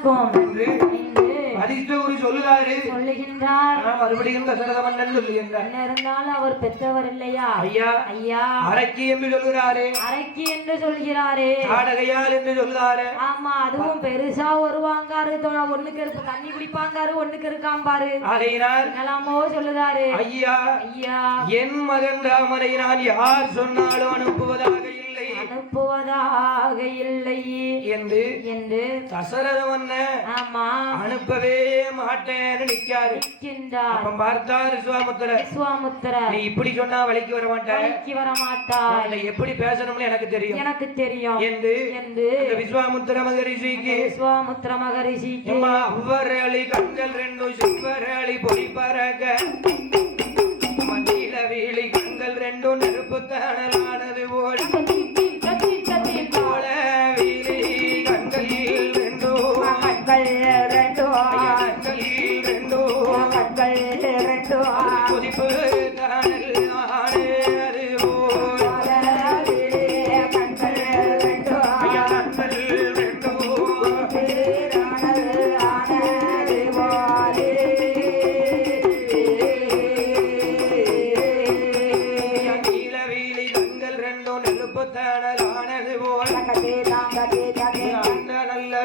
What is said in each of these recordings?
நடக்கும் வசிஷ்டர் சொல்லுகிறாரு. சொல்லுகின்றார். மறுபடியும் தசரத மன்னன் சொல்லுகின்றார். என்ன இருந்தாலும் அவர் பெற்றவர் இல்லையா? ஐயா ஐயா அரக்கி என்று சொல்லுகிறாரே. அரக்கி என்று சொல்கிறாரே. காடகையால் என்று சொல்லுகிறாரு. ஆமா, அதுவும் பெருசா வருவாங்காரு. ஒண்ணுக்கு இருக்கு தண்ணி குடிப்பாங்காரு, ஒண்ணுக்கு இருக்காம்பாரு. ஆகையினால் என்னலாமோ சொல்லுதாரு. ஐயா ஐயா என் மகன் ராமனை நான் யார் சொன்னாலும் அனுப்புவதாக இல்லை, அனுப்புவதாக இல்லை என்று என்று தசரத மன்னன் ஆமா அனுப்பவே மாட்டேன்னு நிக்காரு. அப்ப பார்த்தார் விஸ்வாமுத்திரர். நீ இப்படி சொன்னா வழிக்கு வர மாட்டாய், எப்படி பேசணும்னு எனக்கு தெரியும் என்று விஸ்வாமுத்திர மகரிஷிக்கு அவ்வரளி கண்கள் ரெண்டும் சிவரளி பொடி பறக்க மண்டியில வீழி கண்கள் ரெண்டும் நெருப்பு தணலானது போல்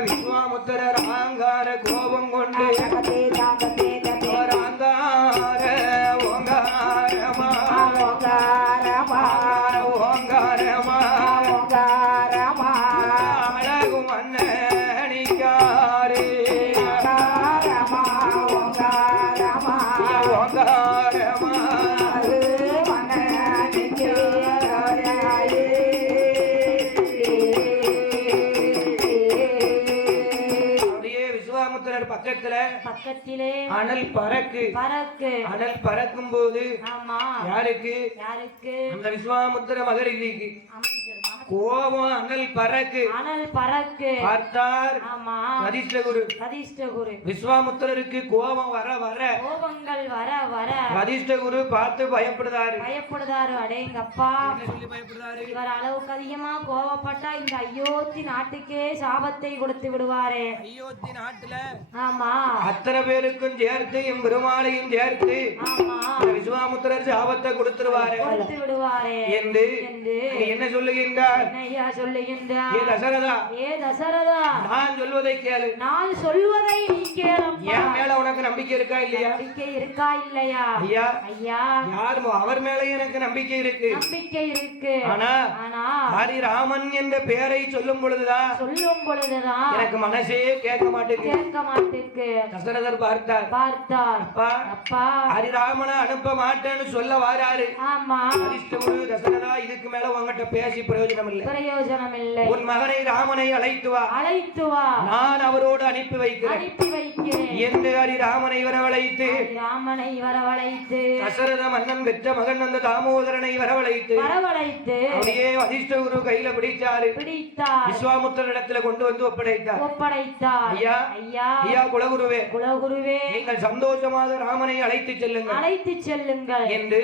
விஸ்வாமுத்திரர் அகங்கார கோபம் கொண்டு அழகு மன்னனிக்காரே பக்கத்திலே அனல் பறக்கு. அனல் பறக்கும் போது யாருக்கு? அந்த விஸ்வாமுத்திர மகரிஷிக்கு கோபம். அனல் பறக்கு. பார்த்தார் வசிஷ்டகுரு. விஸ்வாமுத்திரருக்கு கோபம் வர வசிஷ்டகுரு பார்த்து பயப்படுதாரு. அடேங்கப்பா, இவர் அளவுக்கு அதிகமா கோபப்பட்டா இந்த அயோத்தி நாட்டுக்கே சாபத்தை கொடுத்து விடுவாரே. அயோத்தி நாட்டுல ஆமா அத்தனை பேருக்கும் சேர்த்து என் பெருமாளையும் சேர்த்து விஸ்வாமுத்திரர் சாபத்தை கொடுத்து விடுவாரே என்று என்ன சொல்லுகின்றார்? தசரதா, நான் சொல்வதை கேளு. என் மேல உனக்கு நம்பிக்கை இருக்கா இல்லையா? ஐயா யார் அவர் மேல எனக்கு நம்பிக்கை இருக்கு. ஆனா ஹரிராமன் என்ற பெயரை சொல்லும் பொழுதுதான் எனக்கு மனசே கேட்க மாட்டேங்குது. தசரதர் பார்த்தார். அப்பா ஹரிராமனை அனுப்ப மாட்டேன்னு சொல்ல வாராரு. தசரதா, இதுக்கு மேல உங்ககிட்ட பேசி பிரயோஜனம் இல்லை. உன் மகனை ராமனை அழைத்து வா, நான் அவரோடு அனுப்பி வைக்கிறேன் என்று ஹரிராமனை வரவழைத்து தசரத மன்னன் பெற்ற மகன் அந்த தாமோதரனை வரவழைத்து அப்படியே வசிஷ்டகுரு கையில பிடிச்சாரு. விஸ்வாமுத்திரரிடத்துல கொண்டு வந்து ஒப்படைத்தார். ஐயா குலகுருவே, நீங்கள் சந்தோஷமாக ராமனை அழைத்து செல்லுங்கள் என்று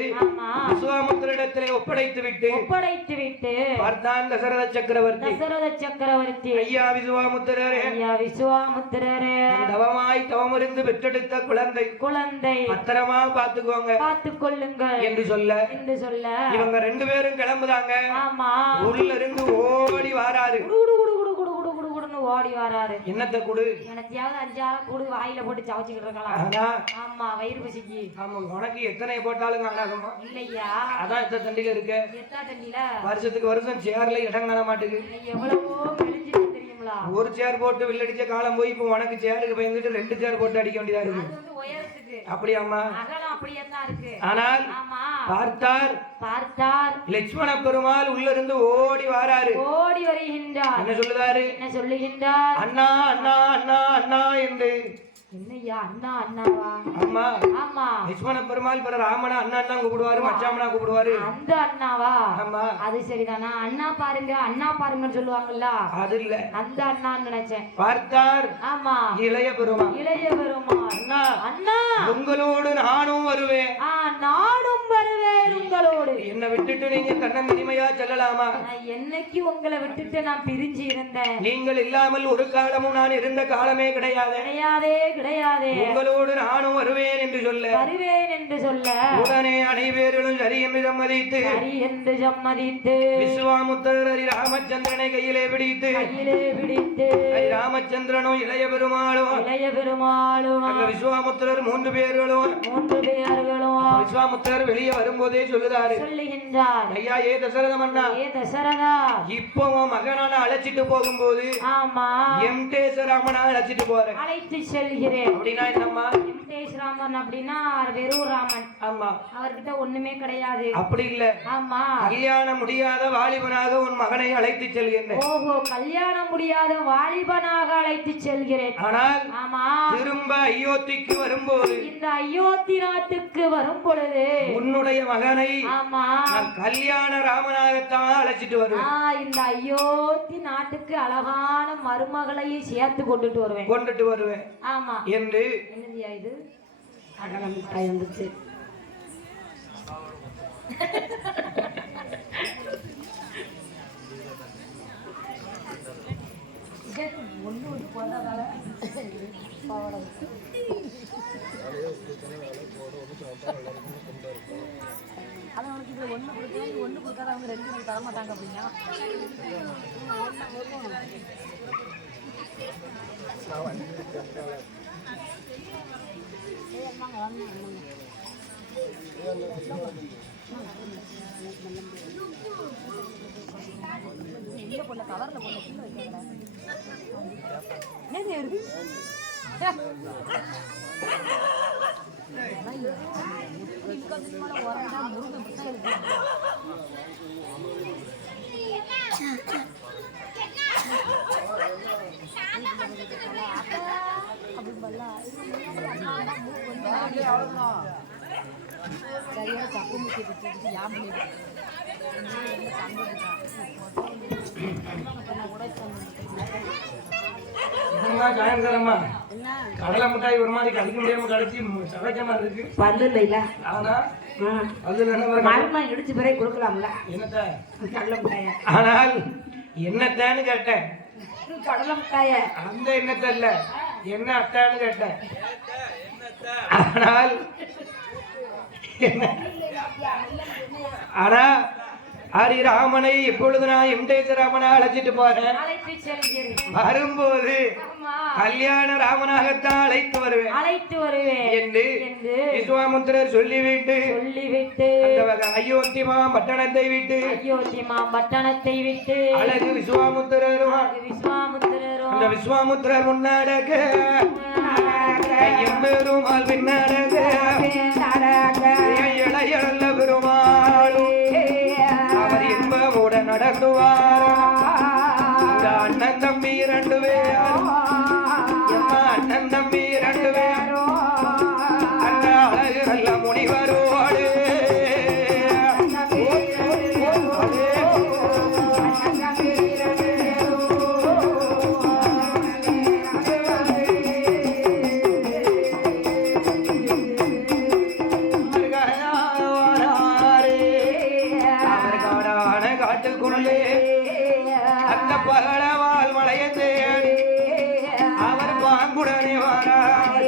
விஸ்வாமுத்திரரிடத்திலே ஒப்படைத்து விட்டு பார்த்தான் தசரத சக்கரவர்த்தி. ஐயா விஸ்வாமுத்திரரே, தவமாய் தவமிருந்து பெற்றெடுத்த குழந்தை பத்திரமா பார்த்துக்கொள்ளுங்கள் என்று சொல்ல இவங்க ரெண்டு பேரும் கிளம்புதாங்க. உள்ள இருந்து ஓடி வாராரு. என்னத்தை கொடு? எனத்தையாவது 5-6 கூடு வாயில போட்டு சவச்சிக்கிட்டு இருக்கலாம். ஆமா, வயிறு பசிக்கு. ஆமா, உனக்கு எத்தனை போட்டாலும் காணாகுமா? இல்லையா? அதான் எத்தனை தண்டில இருக்கு. வருஷத்துக்கு வருஷம் சேர்ல இடம் காண மாட்டுக்கு. எவ்வளவோ மெலிஞ்சிட்டு தெரியுங்களா? ஒரு சேர் போட்டு வில்லடிச்ச காலம் போய் இப்ப உனக்கு சேருக்கு பயந்துட்டு 2 சேர் போட்டு அடிக்க வேண்டியதா இருக்கு. அப்படியாமா? ஆனால் பார்த்தார் லட்சுமண பெருமாள் உள்ள இருந்து ஓடி வருகின்றார். என்ன சொல்லுகிறார்? அண்ணா அண்ணா அண்ணா அண்ணா என்று என்னையா அண்ணா அண்ணாவா? ஆமா ஆமா. லட்சுமண பெருமாள் பிற ராமனா அண்ணா அண்ணா கூப்பிடுவாரு, மச்சாமனா கூப்பிடுவாரு. அந்த அண்ணாவா? ஆமா. அது சரிதானா? அண்ணா பாருங்க அண்ணா பாருங்கன்னு சொல்லுவாங்கல்ல, அது இல்ல. அந்த அண்ணான்னு நினைச்சேன். பார்த்தார். ஆமா. இளைய பெருமாள். இளைய பெருமாள். அண்ணா அண்ணா உங்களோடு நானும் வருவேன். நானும் வருவேன் உங்களோடு. என்ன விட்டுட்டு நீங்க தன்னந்தனிமையா செல்லலாமா? என்னைக்கு உங்களை விட்டுட்டு நான் பிரிஞ்சு இருந்தேன். நீங்கள் இல்லாமல் ஒரு காலமும் நான் இருந்த காலமே கிடையாது. கிடையாதே கிடையாதே. உங்களோடு நானும் வருவேன் என்று சொல்ல, வருவேன் என்று சொல்ல, உடனே அனைவரும் சரி என்று சம்மதித்து, சரி என்று சம்மதித்து, விஸ்வாமுத்திரர் ராமச்சந்திரனை கையிலே பிடித்து, ராமச்சந்திரனும் இளைய பெருமாளும் விஸ்வாமுத்திரர் மூன்று பேர்களும் விஸ்வாமுத்திரர் வெளியே வரும்போதே சொல்லுதாரு, சொல்லுகின்றார், ஐயா ஏ தசரத மன்னா, ஏ தசரதா, இப்போ மகனான அழைச்சிட்டு போகும்போது ஆமா எம்டேஸ்வராமனா அழைச்சிட்டு போறேன், அழைத்து செல்கிறேன். அப்படின்னா என்னம்மா? எம்டேஸ்வராமன் அப்படின்னா வெறும் ராமன். ஆமா. அவர்கிட்ட ஒண்ணுமே கிடையாது. அப்படி இல்ல. ஆமா. கல்யாணம் முடியாத வாலிபனாக உன் மகனை அழைத்து செல்கின்றேன். ஓஹோ, கல்யாணம் முடியாத வாலிபனாக அழைத்து செல்கிறேன். ஆனால் ஆமா திரும்ப அயோத்திக்கு வரும்போது, இந்த அயோத்தி நாட்டுக்கு வரும் பொழுது உன்னுடைய மகனை ஆமா நான் கல்யாண ராமனாகத்தான் அழைச்சிட்டு வருவேன். இந்த அயோத்தி நாட்டுக்கு அழகான மருமகளையும் சேர்த்து கொண்டுட்டு வருவேன். ஆமா என்று என்னதியா இது அகலம் வந்துச்சு. ஒன்று போனதால அது அவனுக்கு இது ஒன்று கொடுக்காது, ஒன்று கொடுக்காத அவங்க ரெண்டு நாள் தர மாட்டாங்க அப்படின்னா எங்கே போடல கவரில் போடல கீழே வைக்கிறேன். சரியான சப்பு முக்கிய பிடிச்சிட்டு யாபம் கடலை மிட்டாய் ஒரு மாதிரி கடிக்க முடியாம கடிச்சு சமைக்கமா இருக்கு. பல்லு இல்ல இடிச்சு பிறகு கொடுக்கலாம்ல. என்னத்த கடலை மிட்டாய? ஆனால் என்னத்தான்னு கேட்டேன். கடலை மிட்டாய அந்த எண்ணத்த இல்ல, என்ன அத்தான்னு கேட்டேன். ஆனால் ஆனா ஹரி ராமனை இப்பொழுது நான் எம்டேஸ்வராமனை அழைச்சிட்டு போறேன். வரும்போது கல்யாண ராமனாகத்தான் அழைத்து வருவேன் என்று விஸ்வாமுத்திரர் சொல்லிவிட்டு அயோத்திமா பட்டணத்தை விட்டு அழகு விஸ்வாமுத்திரரும் அந்த விஸ்வாமுத்திரர் முன்னாடக எம்பெருமாள் பின்னாடக இளையழல்ல பெருமாளும் அவர் இன்பமுடன் நடந்துவார். அண்ணன் தம்பி இரண்டு பேரும் அண்ணன் தம்பி இரண்டு பேரும் அந்த அழகு நல்ல முனிவரோடு காட்டுக்குள்ளே அந்த பகலவால் மலையத்தே அவர் பாங்குடனே வாரார்.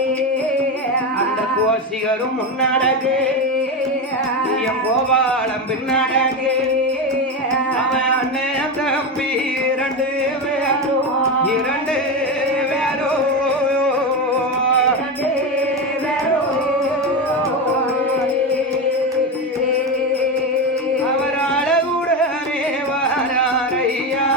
அந்த கோசிகரும் முன்னடகு எம் கோபாலம் பின்னடகு அவன் அண்ணன் தம்பி இரண்டு பேரோ அவர் அழகுடனே வாராரையா.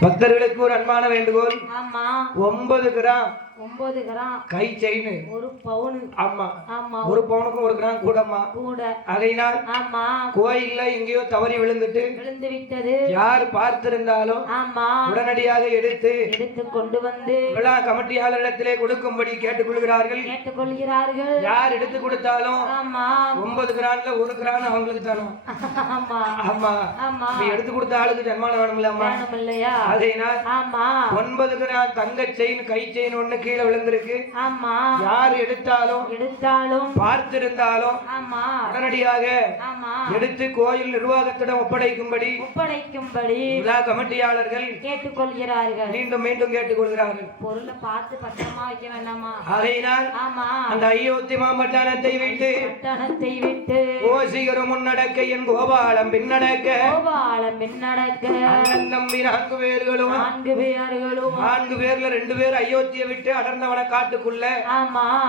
பக்தர்களுக்கு ஒரு அன்பான வேண்டுகோள். 9 கிராம் 9 கிராம் கை செயின் 1 பவுன். ஆமா ஆமா 1 பவுனுக்கும் 1 கிராம் கூடமா கூட. அதையினால் ஆமா கோயில்ல எங்கேயோ தவறி விழுந்துட்டு விழுந்து விட்டது. யார் பார்த்திருந்தாலும் ஆமா உடனடியாக எடுத்து கொண்டு வந்து விழா கமிட்டியாளரிடத்திலே கொடுக்கும்படி கேட்டுக்கொள்கிறார்கள். யார் எடுத்து கொடுத்தாலும் 9 கிராம்ல 1 கிராம் அவங்களுக்கு தானோ. ஆமா ஆமா எடுத்து கொடுத்த ஆளுக்கு ஜன்மானம் வேணும்ல. அதனால் 9 கிராம் தங்க செயின் கை செயின் ஒண்ணு கீழே விழுந்திருக்கு. யார் எடுத்தாலும் பார்த்திருந்தாலும் உடனடியாக எடுத்து கோயில் நிர்வாகத்திடம் ஒப்படைக்கும்படி விழா கமிட்டியாளர்கள் கேட்டுக்கொள்கிறார்கள். மீண்டும் மீண்டும் கேட்டுக்கொள்கிறார்கள். பொருளை பார்த்து பத்திரமா வைக்க வேண்டாமா? ஆகையினால் அந்த அயோத்தி மாமட்டணத்தை விட்டு கோசிகரும் முன்னடக்க என் கோபாலம் பின்னடக்க அண்ணன் தம்பி 4 பேர்களும் 4 பேர்ல 2 பேர் அயோத்தியை விட்டு அடர்ந்தவன காட்டுக்குள்ள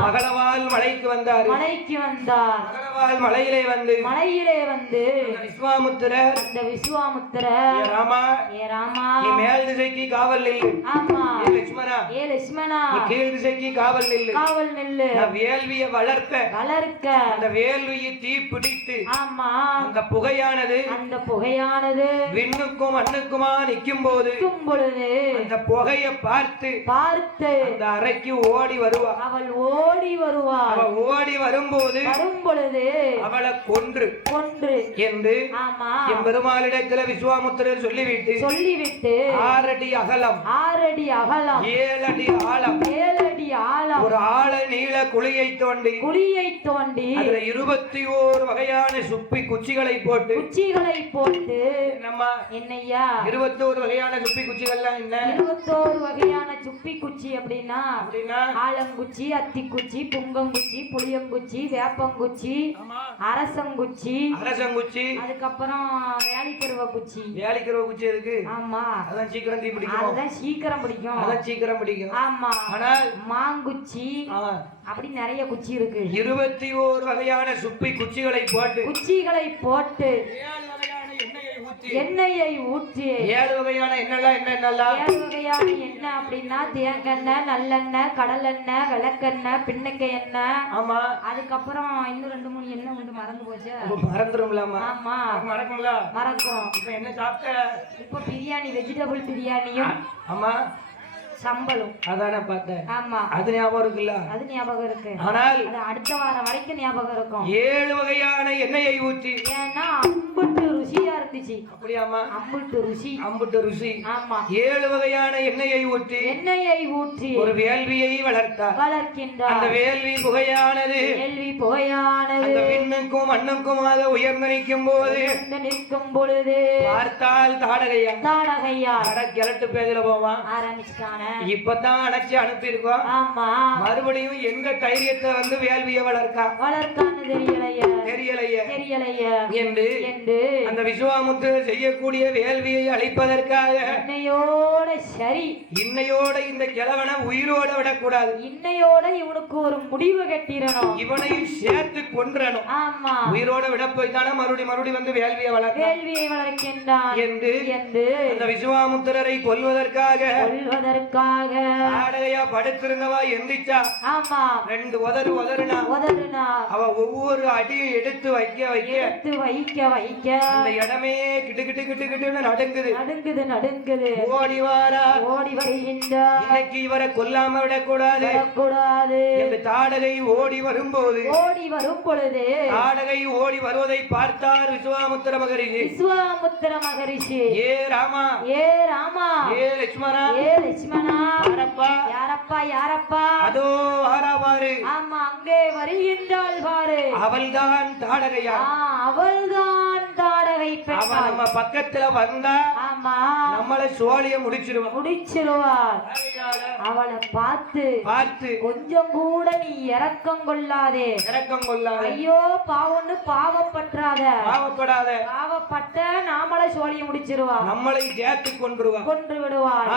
பகலவால் மலைக்கு வந்தார். பகலவால் மலையிலே வந்து விஸ்வாமுத்திரர் ராமா நீ மேல் திசைக்கு காவல் நில்லு. ஏ லட்சுமணா நீ கீழ் திசைக்கு காவல் நில்லு. வேள்விய வளர்க்க அந்த வேள்வியை தீ பிடித்து அந்த புகையானது விண்ணுக்கும் மண்ணுக்குமா நிற்கும் போது அந்த புகையை பார்த்து அந்த அறைக்கு ஓடி வருவா. அவள் ஓடி வரும்போது அவளை கொன்று என்று என் பெருமாளிடத்துல விஸ்வாமுத்திரர் சொல்லிவிட்டு 6 அடி அகலம் 7 அடி ஆழம் ஒரு ஆழ நீள குழியை தோண்டி அதுல 21 வகையான சுப்பி குச்சிகளை போட்டு என்னம்மா என்னையா 21 வகையான சுப்பி குச்சிகள்லாம் என்ன? 21 வகையான சுப்பி குச்சி அப்படின்னா ஆலங்குச்சி, அத்திக்குச்சி, புங்கங்குச்சி, புளியங்குச்சி, வேப்பங்குச்சி, அரசங்குச்சி, அதுக்கப்புறம் வேலிக்கருவ குச்சி. எதுக்கு? ஆமா அதான் சீக்கிரம் தீ பிடிக்கும். ஆமா ஆனால் மாங்குச்சி அப்படி நிறைய குச்சி இருக்கு. 21 வகையான சுப்பி குச்சிகளை போட்டு எண்ணெயை ஊற்றி 7 வகையான என்னெல்லாம் 7 வகையான எண்ணெய் அப்படின்னா தேங்காய், நல்லெண்ணெய், கடலெண்ணெய், விளக்கெண்ணெய், பின்னக்கை எண்ணெய். ஆமா அதுக்கப்புறம் இன்னும் 2-3 எண்ணெய் உண்டு, மறந்து போச்சு. மறந்துரும்லாமா? ஆமா மறக்கும். இப்ப என்ன சாப்பிட்ட? இப்ப பிரியாணி, வெஜிடபிள் பிரியாணியும் ஆமா சம்பளம் அதானே பார்த்தேன். ஆமா அது ஞாபகம் இருக்குல்ல? அது ஞாபகம் இருக்கு. ஆனால் அது அடுத்த வாரம் வரைக்கும் ஞாபகம் இருக்கும். 7 வகையான எண்ணெயை ஊற்றி ஏன்னா அம்புட்டு ருசியா இருந்துச்சு. அப்படியாமா? அம்புட்டு ருசி. ஆமா 7 வகையான எண்ணெயை ஊற்றி ஒரு வேள்வியை வளர்க்கின்றார். அந்த வேள்வி புகையானது அந்த விண்ணுக்கும் மண்ணுக்குமாக உயர்ந்து நிற்கும் பொழுது பார்த்தால் தாடகையா கிழட்டு பேதில போவான் ஆரம்பிச்சுட்டான. இப்பதான் அணைச்சு அனுப்பியிருக்கோம். ஆமா மறுபடியும் எங்க தைரியத்தை வந்து வேள்வியை வளர்க்கான்னு தெரியலையே என்று அந்த விஸ்வாமுத்திரர் செய்யக்கூடிய வேள்வியை அழிப்பதற்காக இன்னையோட இந்த கிழவனை உயிரோட விடக்கூடாது. இன்னையோட இவனுக்கு ஒரு முடிவு கட்டிடணும். இவனையும் சேர்த்து கொன்றணும். ஆமா உயிரோட விட போய் தானே மறுபடி வந்து வேள்வியை வளர்க்கின்றான் என்று அந்த விஸ்வாமுத்திரரை கொல்வதற்காக ஆடையா படுத்திருந்தவா எந்திரிச்சா. ஆமா 2 உதறுனா அவ ஒவ்வொரு அடியும் எடுத்து வைக்க அந்த இடமே கிட்டு நடுங்குது. ஓடி வருகின்றார். இன்னைக்கு இவரை கொல்லாம விடக்கூடாது என்று தாடகை ஓடி வரும்போது தாடகை ஓடி வருவதை பார்த்தார் விஸ்வாமுத்திர மகரிஷி. ஏ ராமா ஏ லட்சுமணா யாரப்பா அதோ ஆராவாரு. ஆமா அங்கே வருகின்றாள் பாரு. அவள்தான் தாடகையா? அவள்தான் தாடகை பெண். அவ நம்ம பக்கத்துல வந்தா ஆமா நம்மளை சோழிய முடிச்சிருவாள். அவளை பார்த்து கொஞ்சம் கூட நீ இரக்கம் கொள்ளாதே. ஐயோ பாவம்னு பாவப்படாத. பாவப்பட்ட நாமளை சோழிய முடிச்சிருவா. நம்மளை சேர்த்து கொன்று விடுவாள்.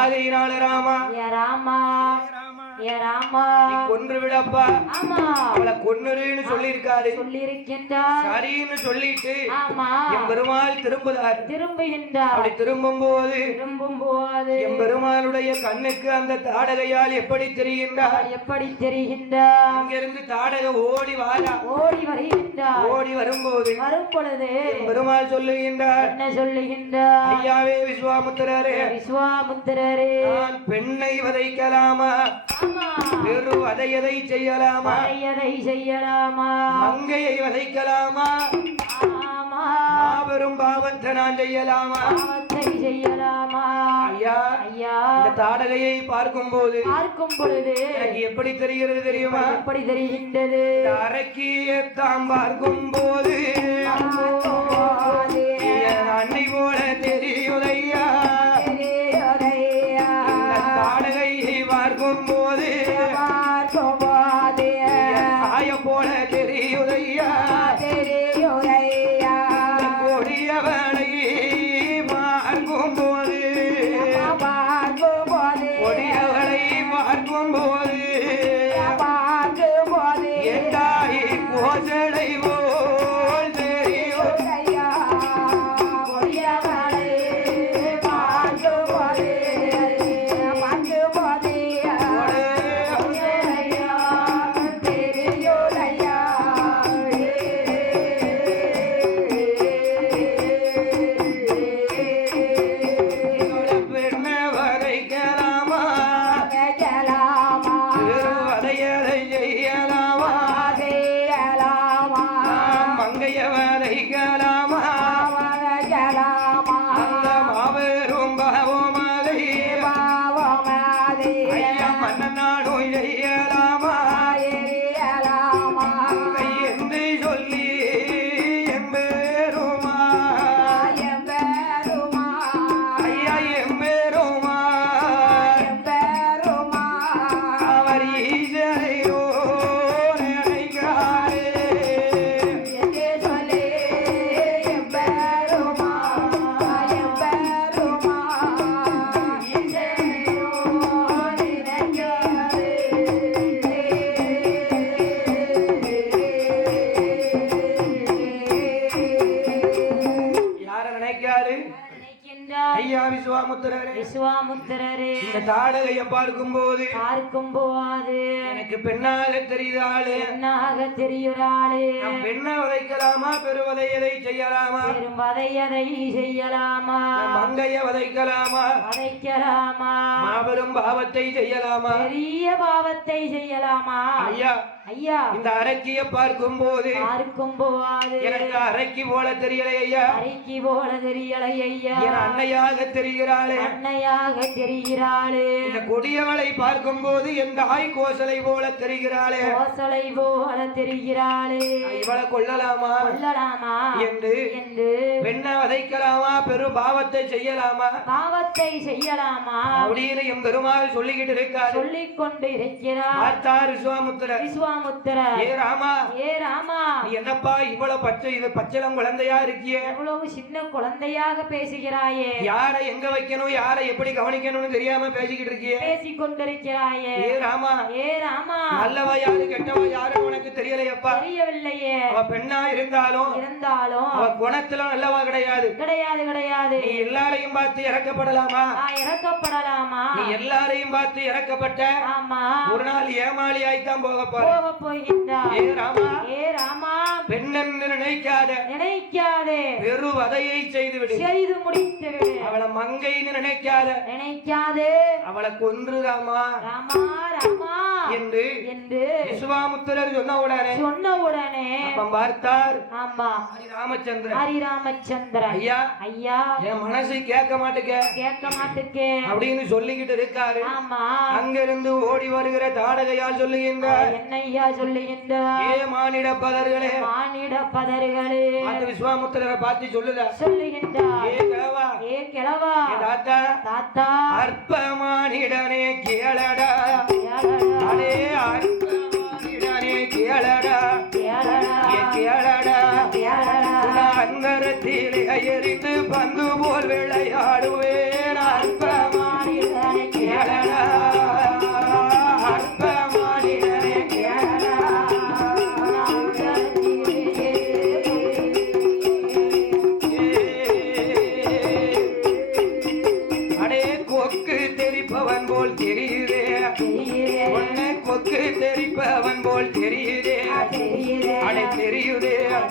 ராமா ஏ ராமா நீ கொன்று விடப்பா ஆமா அவளை கொன்னுருன்னு சொல்லி இருக்காரு சொல்லி இருக்கின்றார் சரின்னு சொல்லிட்டு ஆமா எம்பெருமாள் திரும்புதார் திரும்புகின்றார் அப்படி திரும்பும் போது எம்பெருமாளுடைய கண்ணுக்கு அந்த தாடகையால் எப்படி தெரிகின்றார் எப்படி தெரிகின்றார் அங்கிருந்து தாடகை ஓடி வாரா ஓடி வருகின்றார் ஓடி வரும்போது பெருமாள் சொல்லுகின்றார் என்ன சொல்லுகின்றார் ஐயாவே விஸ்வாமுத்திரரே நான் பெண்ணை வதைக்கலாமா வேறு வதையதை செய்யலாமா மங்கையை வதைக்கலாமா மாபெரும் பாவத்தை நான் செய்யலாமா ஐயா இந்த தாடகையை பார்க்கும் பொழுது எனக்கு எப்படி தெரிகிறது தெரியுமா எப்படி தெரிகின்றது அரக்கியத்தாம் பார்க்கும் போது அன்னை போல தெரியுதையா தாடகையை பார்க்கும் போது தாய போல தெரியுதையா கொடியவனை பார்க்கும் போது கொடியவனை பார்க்கும் போது எந்தாய் கோசலை போல் தெரியும் ஐயா விஸ்வாமுத்திரரே இந்த தாடகையை பார்க்கும் போது எனக்கு பெண்ணாக தெரியுறாளே பெண்ணை வதைக்கலாமா பெருவதையதை செய்யலாமா மங்கைய வதைக்கலாமா மாபெரும் பாவத்தை செய்யலாமா பெரிய பாவத்தை செய்யலாமா ஐயா ஐயா இந்த அரக்கிய பார்க்கும் போது எனக்கு அரக்கி போல தெரியலை ஐயா அரக்கி போல தெரியலை ஐயா அன்னையாக தெரிகிறாளே இந்த கொடியவளை பார்க்கும் போது என் தாய் கோசலை போல தெரிகிறாளே இவளை கொல்லலாமா என்று பெண்ணை வதைக்கலாமா பெரும் பாவத்தை செய்யலாமா அப்படின்னு என் பெருமாள் சொல்லிக்கிட்டு இருக்காரு சொல்லிக் கொண்டு இருக்கிறார் பார்த்தார் விஸ்வாமுத்திரர் ஏ ராமா நீ என்னப்பா இவ்வளவு பச்சளம் குழந்தையா இருக்கியே எவ்வளவு சின்ன குழந்தையாக பேசுகிறாயே யாரை எங்க வைக்கணும் யாரை எப்படி கவனிக்கணும்னு தெரியாம பேசிக்கிட்டு இருக்கியே பேசிக் கொண்டிருக்கிறாயே ஏ ராமா நல்லவா யாரு கெட்டவா யாரு உனக்கு தெரியலையப்பா தெரியவில்லையே அவ பெண்ணா இருந்தாலும் அவ குணத்துல நல்லவா கிடையாது நீ எல்லாரையும் பார்த்து இறக்கப்படலாமா நீ எல்லாரையும் பார்த்து இறக்கப்பட்ட ஒரு நாள் ஏமாளி ஆய்த்தான் போக போகின்றார் ஏ ராமா பெண்ணென்று நினைக்காதே வெறு வதையை செய்து முடித்து அவளை மங்கைன்னு நினைக்காதே அவளை கொன்றுதாமா என்று விஸ்வாமுத்திரர் சொன்ன உடனே பார்த்தார் ஹரிராமச்சந்திரன் ஐயா என் மனசு கேட்க மாட்டுக்கே அப்படின்னு சொல்லிக்கிட்டு இருக்காரு அங்கிருந்து ஓடி வருகிற தாடகையால் சொல்லுகின்றார் என்னையா சொல்லுகின்றார் ஏ மானிட பதர்களே அந்த விஸ்வாமுத்திரரை பார்த்து சொல்லுகின்றார் ஏ கிழவா தாத்தா அற்பமானிடனே கேளடா அடே அற்பமானிடனே கேளடா அங்கரத்திலே எரிந்து பந்து போல் விளையாடுவேன் அற்பமானிடனே கேளடா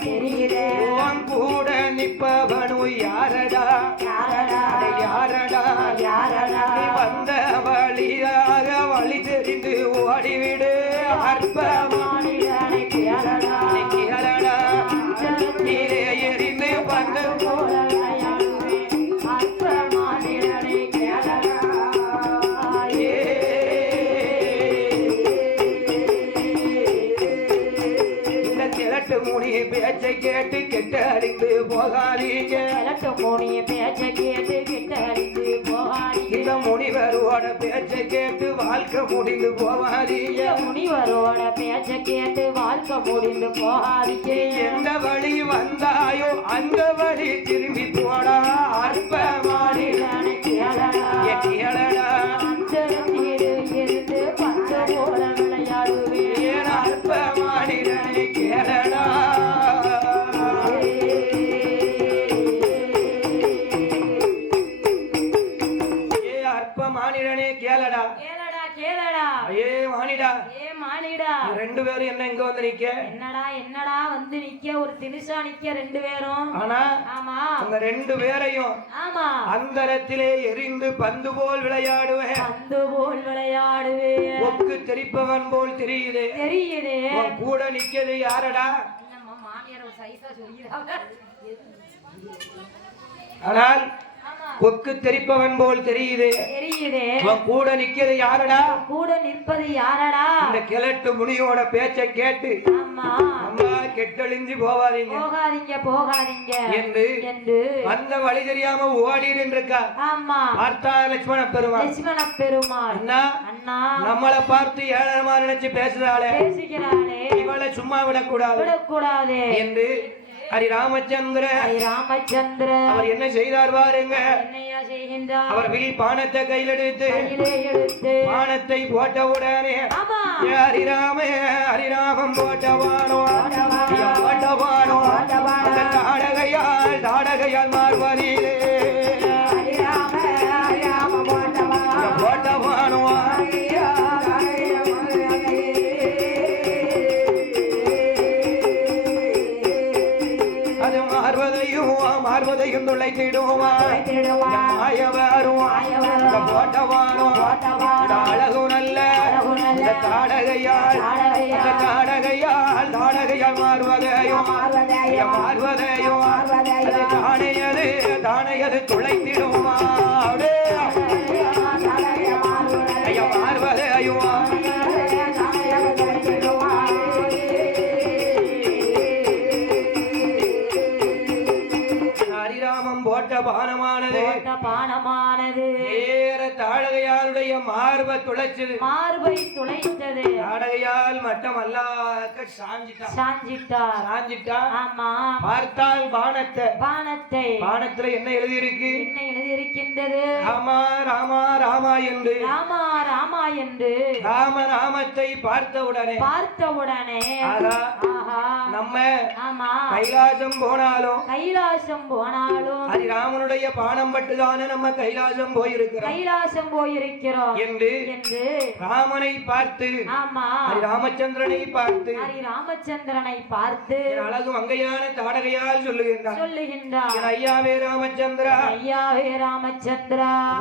தெரியுதே உன் கூட நிப்பவனு யாரடா யாரடா நீ வந்த வழியாக வழி தெரிந்து ஓடிவிடு அற்பமானிடனை கேளடா நீரே எரிந்து வந்து முனி பேச்சை கேட்டு கெட்ட அடித்து போகாதீங்க பேச்சை கேட்டு கிட்ட அடித்து போகாதீங்க இந்த முனிவரோட பேச்சை கேட்டு வாழ்க்கை முடிந்து போகாதீங்க முனிவரோட பேச்சை கேட்டு வாழ்க்கை முடிந்து போகாதீங்க எந்த வழி வந்தாயோ அந்த வழி திரும்பி போடா அற்பமானிடனை கேளடா இருந்து பச்ச போல விளையாடுவேன் அற்பமானிடனை கேளடா மானிடனே கேளடா ஏ மானிடா ரெண்டு பேரும் என்ன இங்க வந்து நிக்க என்னடா வந்து நிக்க ஒரு தினுசா நிக்க ரெண்டு பேரும் ஆனா ஆமா அந்த ரெண்டு பேரையும் ஆமா அந்தரத்திலே எரிந்து பந்து போல் விளையாடுவேன் ஒக்கு தெரிப்பவன் போல் தெரியுது உன் கூட நிக்கிறது யாரடா மாமியார் ஒரு சைஸா சொல்லிடுறாங்க ஆனால் கொக்கு தெரிப்பவன் போல் தெரியுது உன் கூட நிக்கிறது யாரடா இந்த கிழட்டு முனியோட பேச்சை கேட்டு அம்மா கெட்டழிஞ்சு போகாதீங்க என்று அந்த வழி தெரியாம ஓடின்னு இருக்கா பார்த்தா லட்சுமண பெருமாள் அண்ணா நம்மளை பார்த்து ஏழமா நினைச்சு பேசுறாளே இவளை சும்மா விடக்கூடாது என்று ஹரி ராமச்சந்திர அவர் என்ன செய்தார் பாருங்க அவர் வில் பானத்தை கையில் எடுத்து பானத்தை போட்டவுடனே ஹரிராமம் போட்டவானோ அந்த தாடகையால் மாறுவதிலே போட்டவானோ மார்வதையும் துளைத்திடுவான் போட்டவானோ அழகு நல்ல தாடகையால் மாறுவதையும் தானையது துளைத்திடுவான் மாறுவதையும் போட்ட பானமானது நேர தாடகையாளுடைய மார்பை துளைச்சது தாடகையால் மட்டுமல்ல சாஞ்சிட்டா ஆமா பார்த்தால் பானத்துல என்ன எழுதியிருக்கின்றது ராமா என்று ராமத்தை பார்த்தவுடனே நம்ம கைலாசம் போனாலும் ராமனுடைய பானம் பட்டுதானே நம்ம கைலாசம் போயிருக்கிறோம் என்று ராமனை பார்த்து ராமச்சந்திரனை பார்த்து அழகு மங்கையான தாடகையால் சொல்லுகின்றார் ஐயாவே ராமச்சந்திரா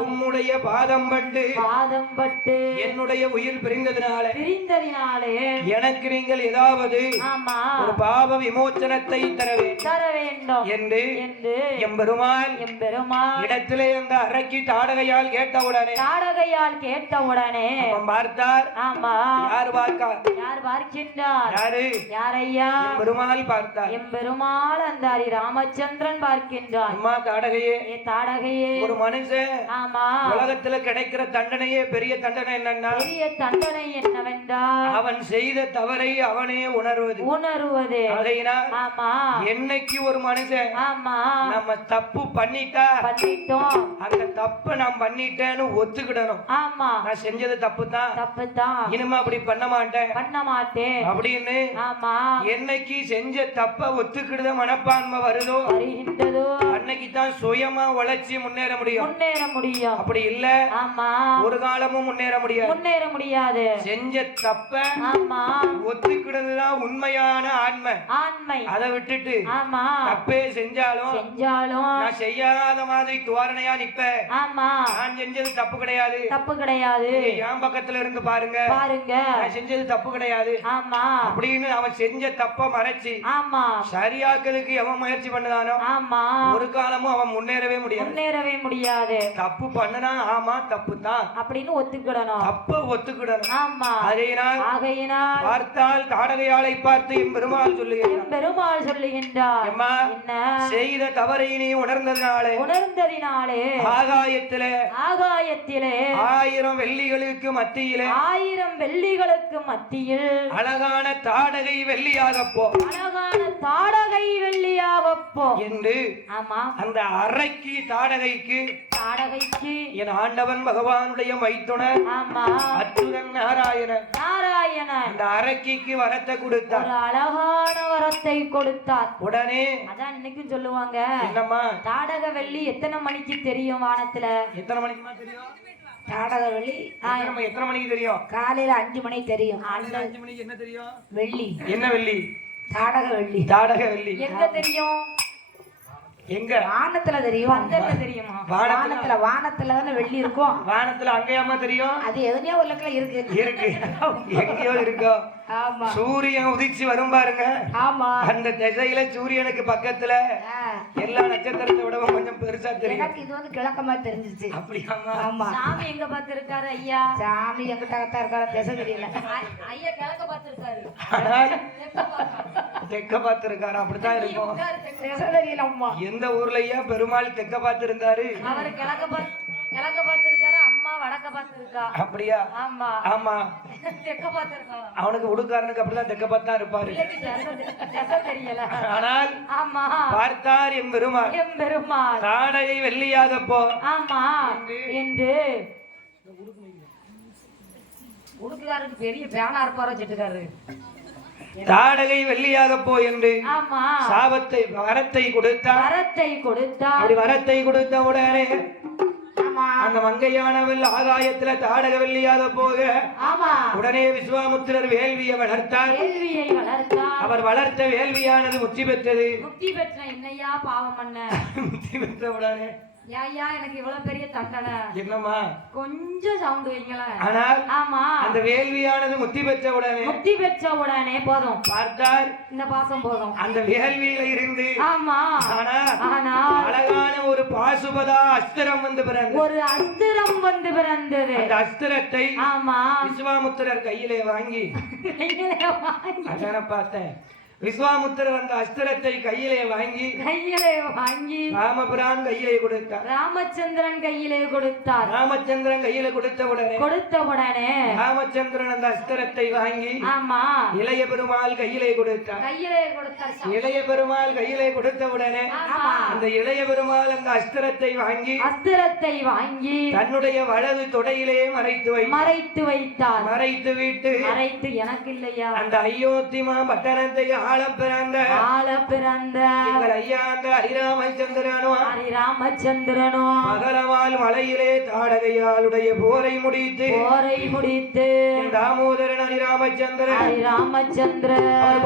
உம்முடைய பாதம் பட்டு என்னுடைய உயிர் பிரிந்ததினாலே எனக்கு நீங்கள் ஏதாவது ஒரு பாவ விமோச்சனத்தை தர வேண்டும் என்று எம்பெருமான் இடத்திலே அந்த அரக்கி தாடகையால் கேட்டவுடனே பார்த்தார் யார் பார்க்கின்றார் யாரையா எம்பெருமாள் பார்த்தார் அந்த ராமச்சந்திரன் பார்க்கின்றார் அம்மா தாடகையே ஒரு மனுஷன் உலகத்துல கிடைக்கிற தண்டனையே பெரிய தண்டனை என்னவென்றால் அவன் செய்த தவறை அவனே உணர்வது ஆகையினால் என்னைக்கு ஒரு மனுஷன் நம்ம தப்பு பண்ணிட்டோம் அந்த தப்பு நான் பண்ணிட்டேன்னு ஒத்துக்கிடணும். ஆமா நான் செஞ்சது தப்பு தான் இனிமே அப்படி பண்ண மாட்டேன் அப்படின்னு ஆமா என்னைக்கு செஞ்ச தப்ப ஒத்துக்கிடுத மனப்பான்மை வருதோ அன்னைக்கு தான் சுயமா உழைச்சி முன்னேற முடியும். அப்படி இல்ல ஆமா ஒரு காலமும் முன்னேற முடியாது. செஞ்ச தப்ப ஆமா ஒத்துக்கிடுறதுதான் உண்மையான ஆண்மை. அதை விட்டுட்டு ஆமா தப்பே செஞ்சாலும் நான் செய்யாத மாதிரி தோரணையா நிப்பேன். ஆமா நான் செஞ்சது தப்பு கிடையாது என் பக்கத்துல இருந்து பாருங்க நான் செஞ்சது தப்பு கிடையாது ஆமா அப்படின்னு அவன் செஞ்ச தப்ப மறைச்சு ஆமா சரியாக்கிறதுக்கு எவன் முயற்சி பண்ணுதானோ ஆமா ஒரு காலமும் அவன் முன்னேறவே முடியாது. தப்பு பண்ணனா ஆமா தப்பு தான் அப்படின்னு ஒத்துக்கிடணும். தப்ப ஒத்துக்கிடணும். ஆமா ஆகையினால் பார்த்தால் தாடகையாளை பார்த்து எம்பெருமாள் சொல்லுகின்றார் என்ன செய்த தவறை நீ உணர்ந்ததினாலே ஆகாயத்திலே 1000 வெள்ளிகளுக்கு மத்தியில் அழகான தாடகை வெள்ளியாக போ என்று அந்த அறைக்கு தாடகைக்கு என் ஆண்டவன் பகவானுடைய மைத்துனர் அச்சுதன் நாராயணன் அந்த அறைக்கு வரத்தை கொடுத்தார். அழகான வரத்தை கொடுத்தார். உடனே அதான் இன்னைக்கும் சொல்லுவாங்க என்னம்மா தாடக வெள்ளி எத்தனை மணிக்கு தெரியும் வானத்துல? எத்தனை மணிக்குமா தெரியும்? தாடக வெள்ளி எத்தனை மணிக்கு தெரியும்? காலையில 5 மணிக்கு தெரியும். 5 மணிக்கு என்ன தெரியும்? வெள்ளி. என்ன வெள்ளி? தாடக வெள்ளி. எங்க தெரியும்? எங்க? வானத்துல தெரியும். தெரியுமா? வானத்துல தானே வெள்ளி இருக்கும். வானத்துல அங்கேயாமா தெரியும்? அது எதுனே ஒரு லட்சம் இருக்கு எங்கேயோ இருக்கும். ஆமா சூரியன் உதிச்சு வரும் பாருங்க. ஆமா அந்த திசையில சூரியனுக்கு பக்கத்துல எல்லா நட்சத்திரத்தை விடவும் கொஞ்சம் பெருசா தெரியும். எனக்கு இது வந்து கிழக்கமா தெரிஞ்சிச்சு. அப்படியாமா? ஆமா. சாமி எங்க பாத்துருக்காரு ஐயா? சாமி எங்கிட்ட இருக்காரு திசை தெரியல. ஐயா கிழக்க பாத்துருக்காரு. தெக்க பாத்துருக்காரு. அப்படித்தான் இருக்கும். திசை தெரியல. அம்மா எந்த ஊர்லயா பெருமாள் தெக்க பாத்துருந்தாரு? அவரு கிழக்க பாத்துருக்காரு. அம்மா வடக்க பாத்துருக்கா. அப்படியா? ஆமா ஆமா தெக்க பாத்துருக்கா. அவனுக்கு உடுக்காரனுக்கு அப்படிதான் தெக்க பார்த்தா இருப்பாரு. தெரியல. ஆனால் ஆமா பார்த்தார் எம் பெருமாள் தாடகை வெள்ளியாக போ ஆமா என்று உடுக்குகாரருக்கு பெரிய பேனா இருப்பாரோ செட்டுக்காரு. தாடகை வெள்ளியாக போ என்று சாபத்தை வரத்தை கொடுத்தார். அப்படி வரத்தை கொடுத்த உடனே அந்த மங்கையானவள் ஆகாயத்துல தாடக வெள்ளியாக போக உடனே விஸ்வாமுத்திரர் வேள்வியை வளர்த்தார். அவர் வளர்த்த வேள்வியானது முத்தி பெற்றது. முத்தி பெற்ற என்னையா பாவம் பண்ண? முத்தி பெற்ற உடனே ஐயா எனக்கு இவ்வளவு பெரிய தண்டனை என்னமா கொஞ்சம் சவுண்ட் வைங்களேன். ஆனால் ஆமா அந்த வேள்வியானது முத்தி பெற்ற உடனே போதும் பார்த்தார் இந்த பாசம் போதும் அந்த வேள்வியில இருந்து. ஆமா ஆனா அழகான ஒரு பாசுபதா அஸ்திரம் வந்து பிறந்தது. அந்த அஸ்திரத்தை ஆமா விஸ்வாமுத்திரர் கையிலே வாங்கி அதான பார்த்தேன். விஸ்வாமுத்திரர் அந்த அஸ்திரத்தை கையிலே வாங்கி ராமபிரான் கையிலே கொடுத்தார். ராமச்சந்திரன் கையிலே கொடுத்தார். ராமச்சந்திரன் கையில கொடுத்த உடனே ராமச்சந்திரன் அந்த அஸ்திரத்தை வாங்கி ஆமா இளைய பெருமாள் கையிலே கொடுத்தார். இளைய பெருமாள் கையிலே கொடுத்த உடனே அந்த இளைய பெருமாள் அந்த அஸ்திரத்தை வாங்கி தன்னுடைய வலது தொடையிலே மறைத்து வைத்தார். மறைத்து விட்டு எனக்கு இல்லையா அந்த அயோத்திமா பட்டணத்தை ஆள பிறந்த எங்கள் ஐயா அந்த ஹரிராமச்சந்திரனோ மகரவால் மலையிலே தாடகையாளுடைய போரை முடித்து தாமோதரன் ஹரிராமச்சந்திரன்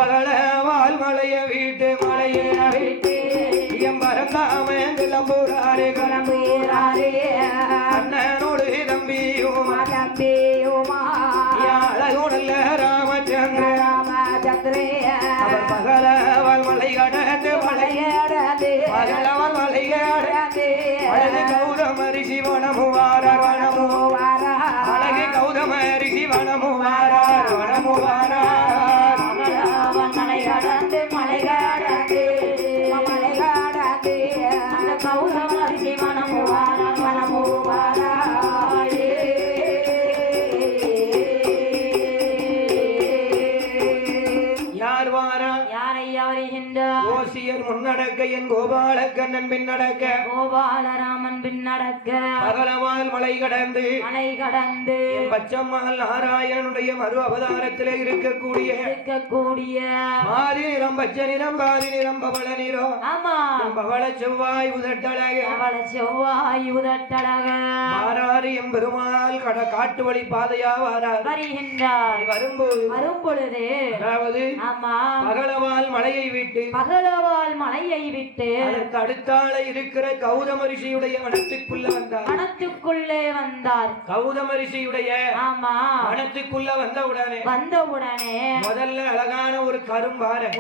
பகலவால் மலைய வீட்டு பரந்தாம கிளம்புறாரே அண்ணனோடு தம்பியுமா அழகுணல்ல ராமச்சந்திரே பகலவன் மலை கடந்து பகலவன் மலை கடந்து அழகு கௌதம ரிஷி வனமுவாரார் அழகு கௌதம ரிஷி வனமுவாரார் மலை கடந்து கௌதம ரிஷி வனமுவாரார் முன்னடக்க என் கோபாலக்கண்ணன் பின்னடக்க கோபாலராமன் பின்னடக்க பகலவால் மலை கடந்து என் பச்சம்மாள் நாராயணனுடைய மறு அவதாரத்திலே இருக்கக்கூடிய மாறி நிறம் பச்சை நிறம் பாதி நிறம் பவள நிறம் ஆமா பவள செவ்வாய் உதட்டழக மாறாறு எம்பெருமாள் காட்டு வழி பாதையா வருகின்றார் வரும்பொழுது அதாவது ஆமா பகலவால் மலையை விட்டு அதற்கு அடுத்தால இருக்கிற கௌதம ரிஷியுடைய வனத்துக்குள்ளே வந்தார் கௌதம ரிஷியுடைய ஆமா வனத்துக்குள்ள வந்தவுடனே முதல்ல அழகான ஒரு கரும்பாறை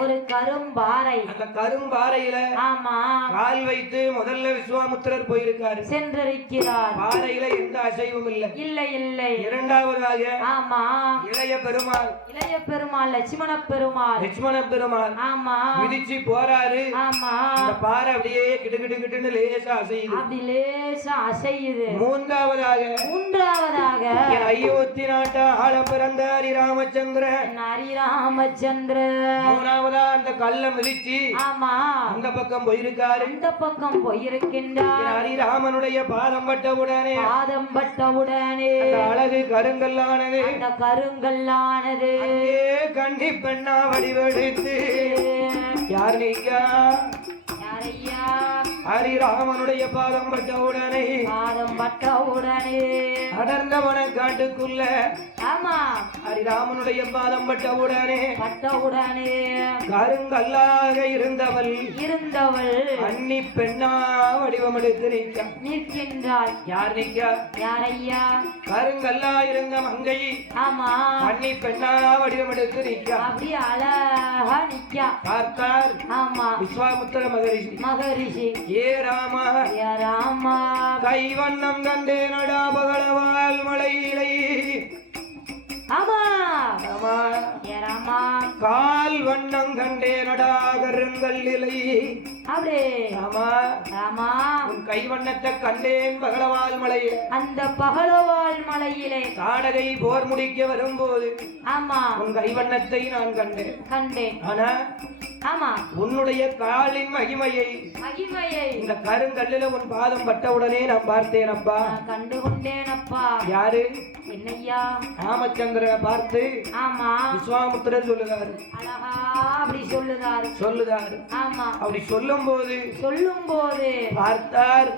அந்த கரும்பாறையில ஆமா கால் வைத்து முதல்ல விஸ்வாமுத்திரர் போயிருக்காரு சென்றிருக்கிறார் பாறையில எந்த அசைவும் இல்லை இரண்டாவதாக ஆமா இளைய பெருமாள் லட்சுமண பெருமாள் ஆமா மிதிச்சு போறாரு ஆமா அந்த பாறை அப்படியே கிடுகிடுன்னு லேசா அசையுது மூன்றாவதாக என் அயோத்தி நாட்ட ஆள பிறந்த ஹரிராமச்சந்திரன் மூணாவதா அந்த கல்ல மிதிச்சு ஆமா அந்த பக்கம் போயிருக்காரு போயிருக்கின்றார் ஹரிராமனுடைய பாதம் பட்டவுடனே அழகு கருங்கல்லானது கண்ணி பெண்ணா வடிவெடுத்து யார் நீக்கா ஹரிராமனுடைய பாதம் பட்டவுடனே அடர்ந்தவன காட்டுக்குள்ள ஆமா ஹரிராமனுடைய பாதம் பட்டவுடனே கருங்கல்லாக இருந்தவள் அன்னி பெண்ணா வடிவம் எடுத்து நிற்கின்றாள் யார் நிக்கா யாரையா கருங்கல்லா இருந்த மங்கை ஆமா அன்னி பெண்ணா வடிவம் எடுத்து நிக்கா அப்படி அழகா நிக்கா பார்த்தார் ஆமா விஸ்வாமுத்திர மகரிஷி ஏ ராமா கைவண்ணம் கண்டே நடா பகலவால் மலையிலை கால் வண்ணம் கண்டே நடாகருங்கள் இலை கை வண்ணத்தை கண்டேன் பகலவால் மலையில அந்த பகலவால் மலையிலே தாடகை போர் முடிக்க வரும்போது ஆமா உன் கை வண்ணத்தை நான் கண்டேன் ஆனா ஆமா உன்னுடைய காலின் மகிமையை இந்த கருங்கல்லில உன் பாதம் பட்டவுடனே நான் பார்த்தேன் அப்பா கண்டுகொண்டேன் அப்பா யாரு என்னையா ராமச்சந்திரனை பார்த்து ஆமா விஸ்வாமுத்திரர் சொல்லுதாரு அழகா அப்படி சொல்லுதாரு ஆமா அப்படி சொல்லும் போது பார்த்தார்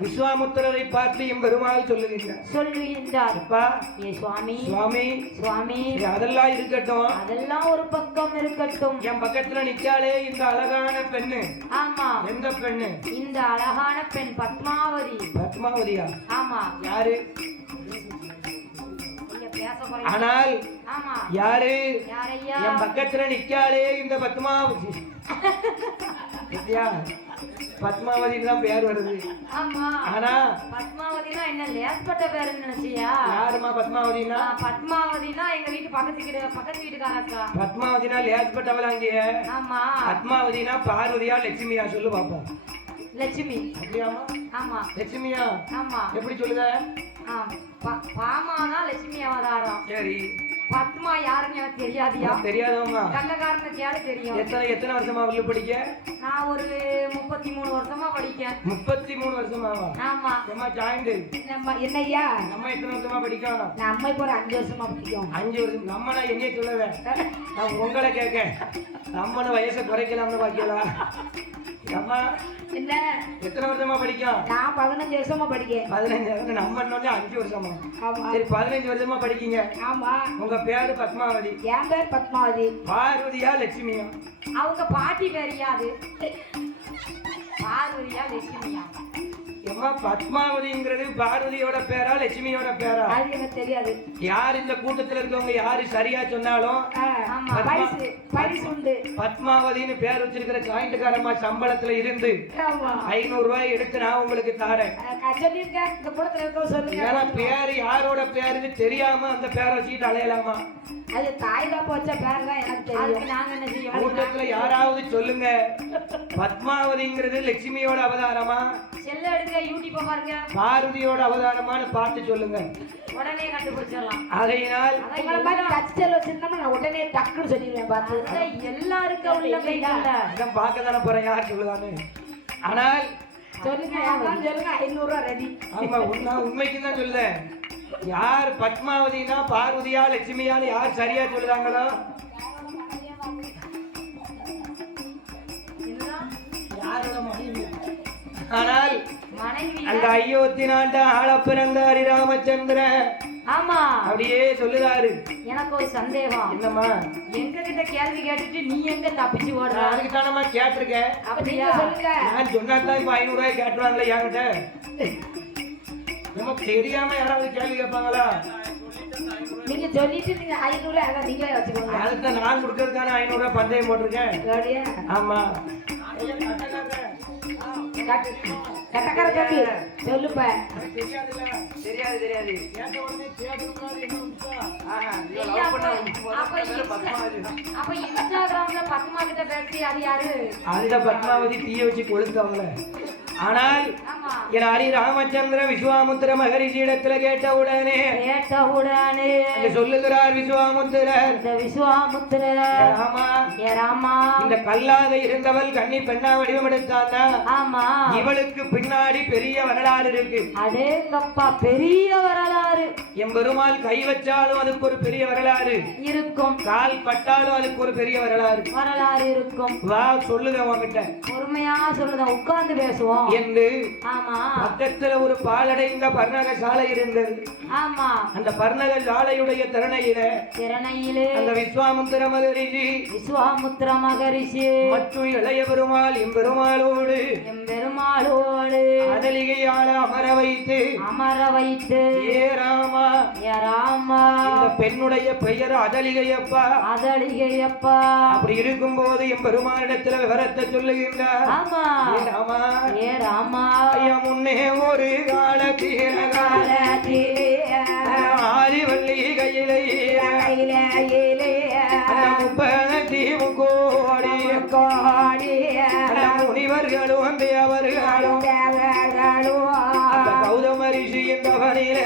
விஸ்வாமுத்திரரை பார்த்து என் பெருமாள் சொல்லுகின்றார் அப்பா ஏ சுவாமி அதெல்லாம் இருக்கட்டும் அதெல்லாம் ஒரு பக்கம் இருக்கட்டும் என் பக்கத்துல நிக்காலே இந்த அழகான பெண்ணு ஆமா எந்த பெண்ணு இந்த அழகான பெண் பத்மாவதியா ஆமா யாரு ஆனால் யாரு என் பக்கத்துல நிக்காலே இந்த பத்மாவதி பத்மாவதின்னு தான் பேர் வருது ஆனா பத்மாவதினா என்ன லேஸ்பட்ட பேருன்னு நினைச்சியா யாருமா பத்மாவதினா எங்க வீட்டு பக்கத்து வீட்டுக்காரக்கா பத்மாவதினா லேஸ்பட்டவளாங்க ஆமா பத்மாவதினா பார்வதியா லட்சுமியா சொல்லு பாப்போம் லட்சுமி ஆமா லட்சுமியா ஆமா எப்படி சொல்லுத பாமானா லட்சுமி அவதாரம் சரி பத்மா யாருன்னு எனக்கு தெரியாதியா தெரியாதவங்க கள்ளக்காரனுக்கு யாரு தெரியும் எத்தனை வருஷமா உள்ள படிக்க நான் ஒரு 33 வருஷமா படிக்கேன் 33 வருஷமாவா ஆமா நம்ம ஜாயிண்ட் என்னையா நம்ம எத்தனை வருஷமா படிக்கோம் நம்ம இப்போ 5 வருஷமா படிக்கோம் 5 வருஷம் நம்ம நான் என்னையே சொல்லல நான் உங்களை கேட்க நம்ம வயசை குறைக்கலாம்னு பாக்கலாம் அம்மா என்ன எத்தனை வருஷமா படிக்கும் நான் 15 வருஷமா படிக்கேன் 15 நம்ம இன்னொன்னு 5 வருஷமா சரி 15 வருஷமா படிக்கீங்க ஆமா உங்க பேரு பத்மாவதி என் பேர் பத்மாவதி பார்வதியா லட்சுமியா அவங்க பாட்டி பேரியாது பார்வதியா லட்சுமியா ஏமா பத்மாவதிங்கிறது பார்வதியோட பேரா லட்சுமியோட பேரா அது எனக்கு தெரியாது யார் இந்த கூட்டத்துல இருக்கவங்க யாரு சரியா சொன்னாலும் பரிசு உண்டு பத்மாவதின்னு பேர் வச்சிருக்கிற ஜாயிண்ட்காரமா சம்பளத்துல இருந்து 500 ரூபாய் எடுத்து நான் உங்களுக்கு தாரேன் ஏன்னா பேரு யாரோட பேருன்னு தெரியாம அந்த பேரை வச்சுக்கிட்டு அலையலாமா அது தாய்தா போச்ச பேர் தான் எனக்கு தெரியும் நாங்க என்ன செய்வோம் கூட்டத்துல யாராவது சொல்லுங்க பத்மாவதிங்கிறது லட்சுமியோட அவதாரமா செல்ல எடுக்க பாருங்க யூடியூப் பாருங்க பார்வதியோட அவதாரமான பாட்டு சொல்லுங்க உடனே கண்டுபிடிச்சிடலாம். ஆகையினால் உங்களை மாதிரி டச்சல் வச்சிருந்தோம்னா நான் உடனே டக்குன்னு சொல்லிடுவேன் பார்த்து. எல்லாருக்கும் உள்ள கைகள்ல அதான் பார்க்க தானே போறேன் யார் சொல்லுவான்னு. ஆனால் சொல்லுங்க சொல்லுங்க 500 ரூபா ரெடி. ஆமா உண்மைக்கு தான் சொல்லுறேன். யார் பத்மாவதினா பார்வதியா லட்சுமியான்னு யார் சரியா சொல்லுறாங்களோ யாரோட மனைவி. ஆனால் மனைவி அந்த அயோத்தி நாட்ட ஆள பிறந்த ஹரிராமச்சந்திரன் ஆமா அப்படியே சொல்லுறாரு. எனக்கு ஒரு சந்தேகம். என்னம்மா எங்க கிட்ட கேள்வி கேட்டுட்டு நீ எங்க தப்பிச்சு ஓடுற? அதுக்கு தானம்மா கேட்டிருக்கேன். அப்படியா சொல்லுங்க. நான் சொன்னாதான் இப்ப 500 ரூபாய் கேட்டுருவாங்களே என்கிட்ட. நமக்கு தெரியாம யாராவது கேள்வி கேட்பாங்களா? நீங்க சொல்லிட்டு நீங்க 500 அதான் நீங்களே வச்சுக்கோங்க. அதுக்கு நான் கொடுக்கறதுக்கான 500 ரூபாய் பந்தயம் போட்டிருக்கேன். அப்படியா? ஆமா கட்டக்கார தம்பி சொல்லுப்ப. தெரியாது தெரியாது. அப்ப இன்ஸ்டாகிராம்ல பத்மா கிட்ட பேசி அது யாரு? அந்த பத்மாவதி தீய வச்சு கொளுத்தவங்கள. ஆனால் ஆமா என் ஹரி ராமச்சந்திர விஸ்வாமுத்திர மகரிஷி இடத்துல கேட்டவுடனே சொல்லுகிறார் விஸ்வாமுத்திரர். இந்த விஸ்வாமுத்திரர் ராமா ஏ ராமா இந்த கல்லாக இருந்தவள் கன்னி பெண்ணா வடிவம் எடுத்தானா? ஆமா இவளுக்கு பின்னாடி பெரிய வரலாறு இருக்கு. அடேங்கப்பா பெரிய வரலாறு. எம்பெருமாள் கை வச்சாலும் அதுக்கு ஒரு பெரிய வரலாறு இருக்கும். கால் பட்டாலும் அதுக்கு ஒரு பெரிய வரலாறு இருக்கும். வா சொல்லுங்க உங்ககிட்ட பொறுமையா சொல்லுங்க உட்கார்ந்து பேசுவோம் என்று. ஆமா பக்கத்துல ஒரு பாலடைந்த பர்ணக சாலை இருந்தது. ஆமா அந்த பர்ணக சாலையுடைய திறனையிலே அந்த விஸ்வாமுத்திர மகரிஷி மற்றும் இளைய பெருமாள் எம்பெருமாளோடு அதலிகையால அமர வைத்து ஏ ராமா இந்த பெண்ணுடைய பெயர் அதலிகையப்பா. அப்படி இருக்கும்போது எம்பெருமானிடத்துல விவரத்தை சொல்லுகின்றார். ஏ ராமா ஐயா முன்னே ஒரு காலத்தீர ஆதிவள்ளி கையிலே 30 கோடி முனிவர்களும் தேவர்களும் கௌதம ரிஷி என்பவனிலே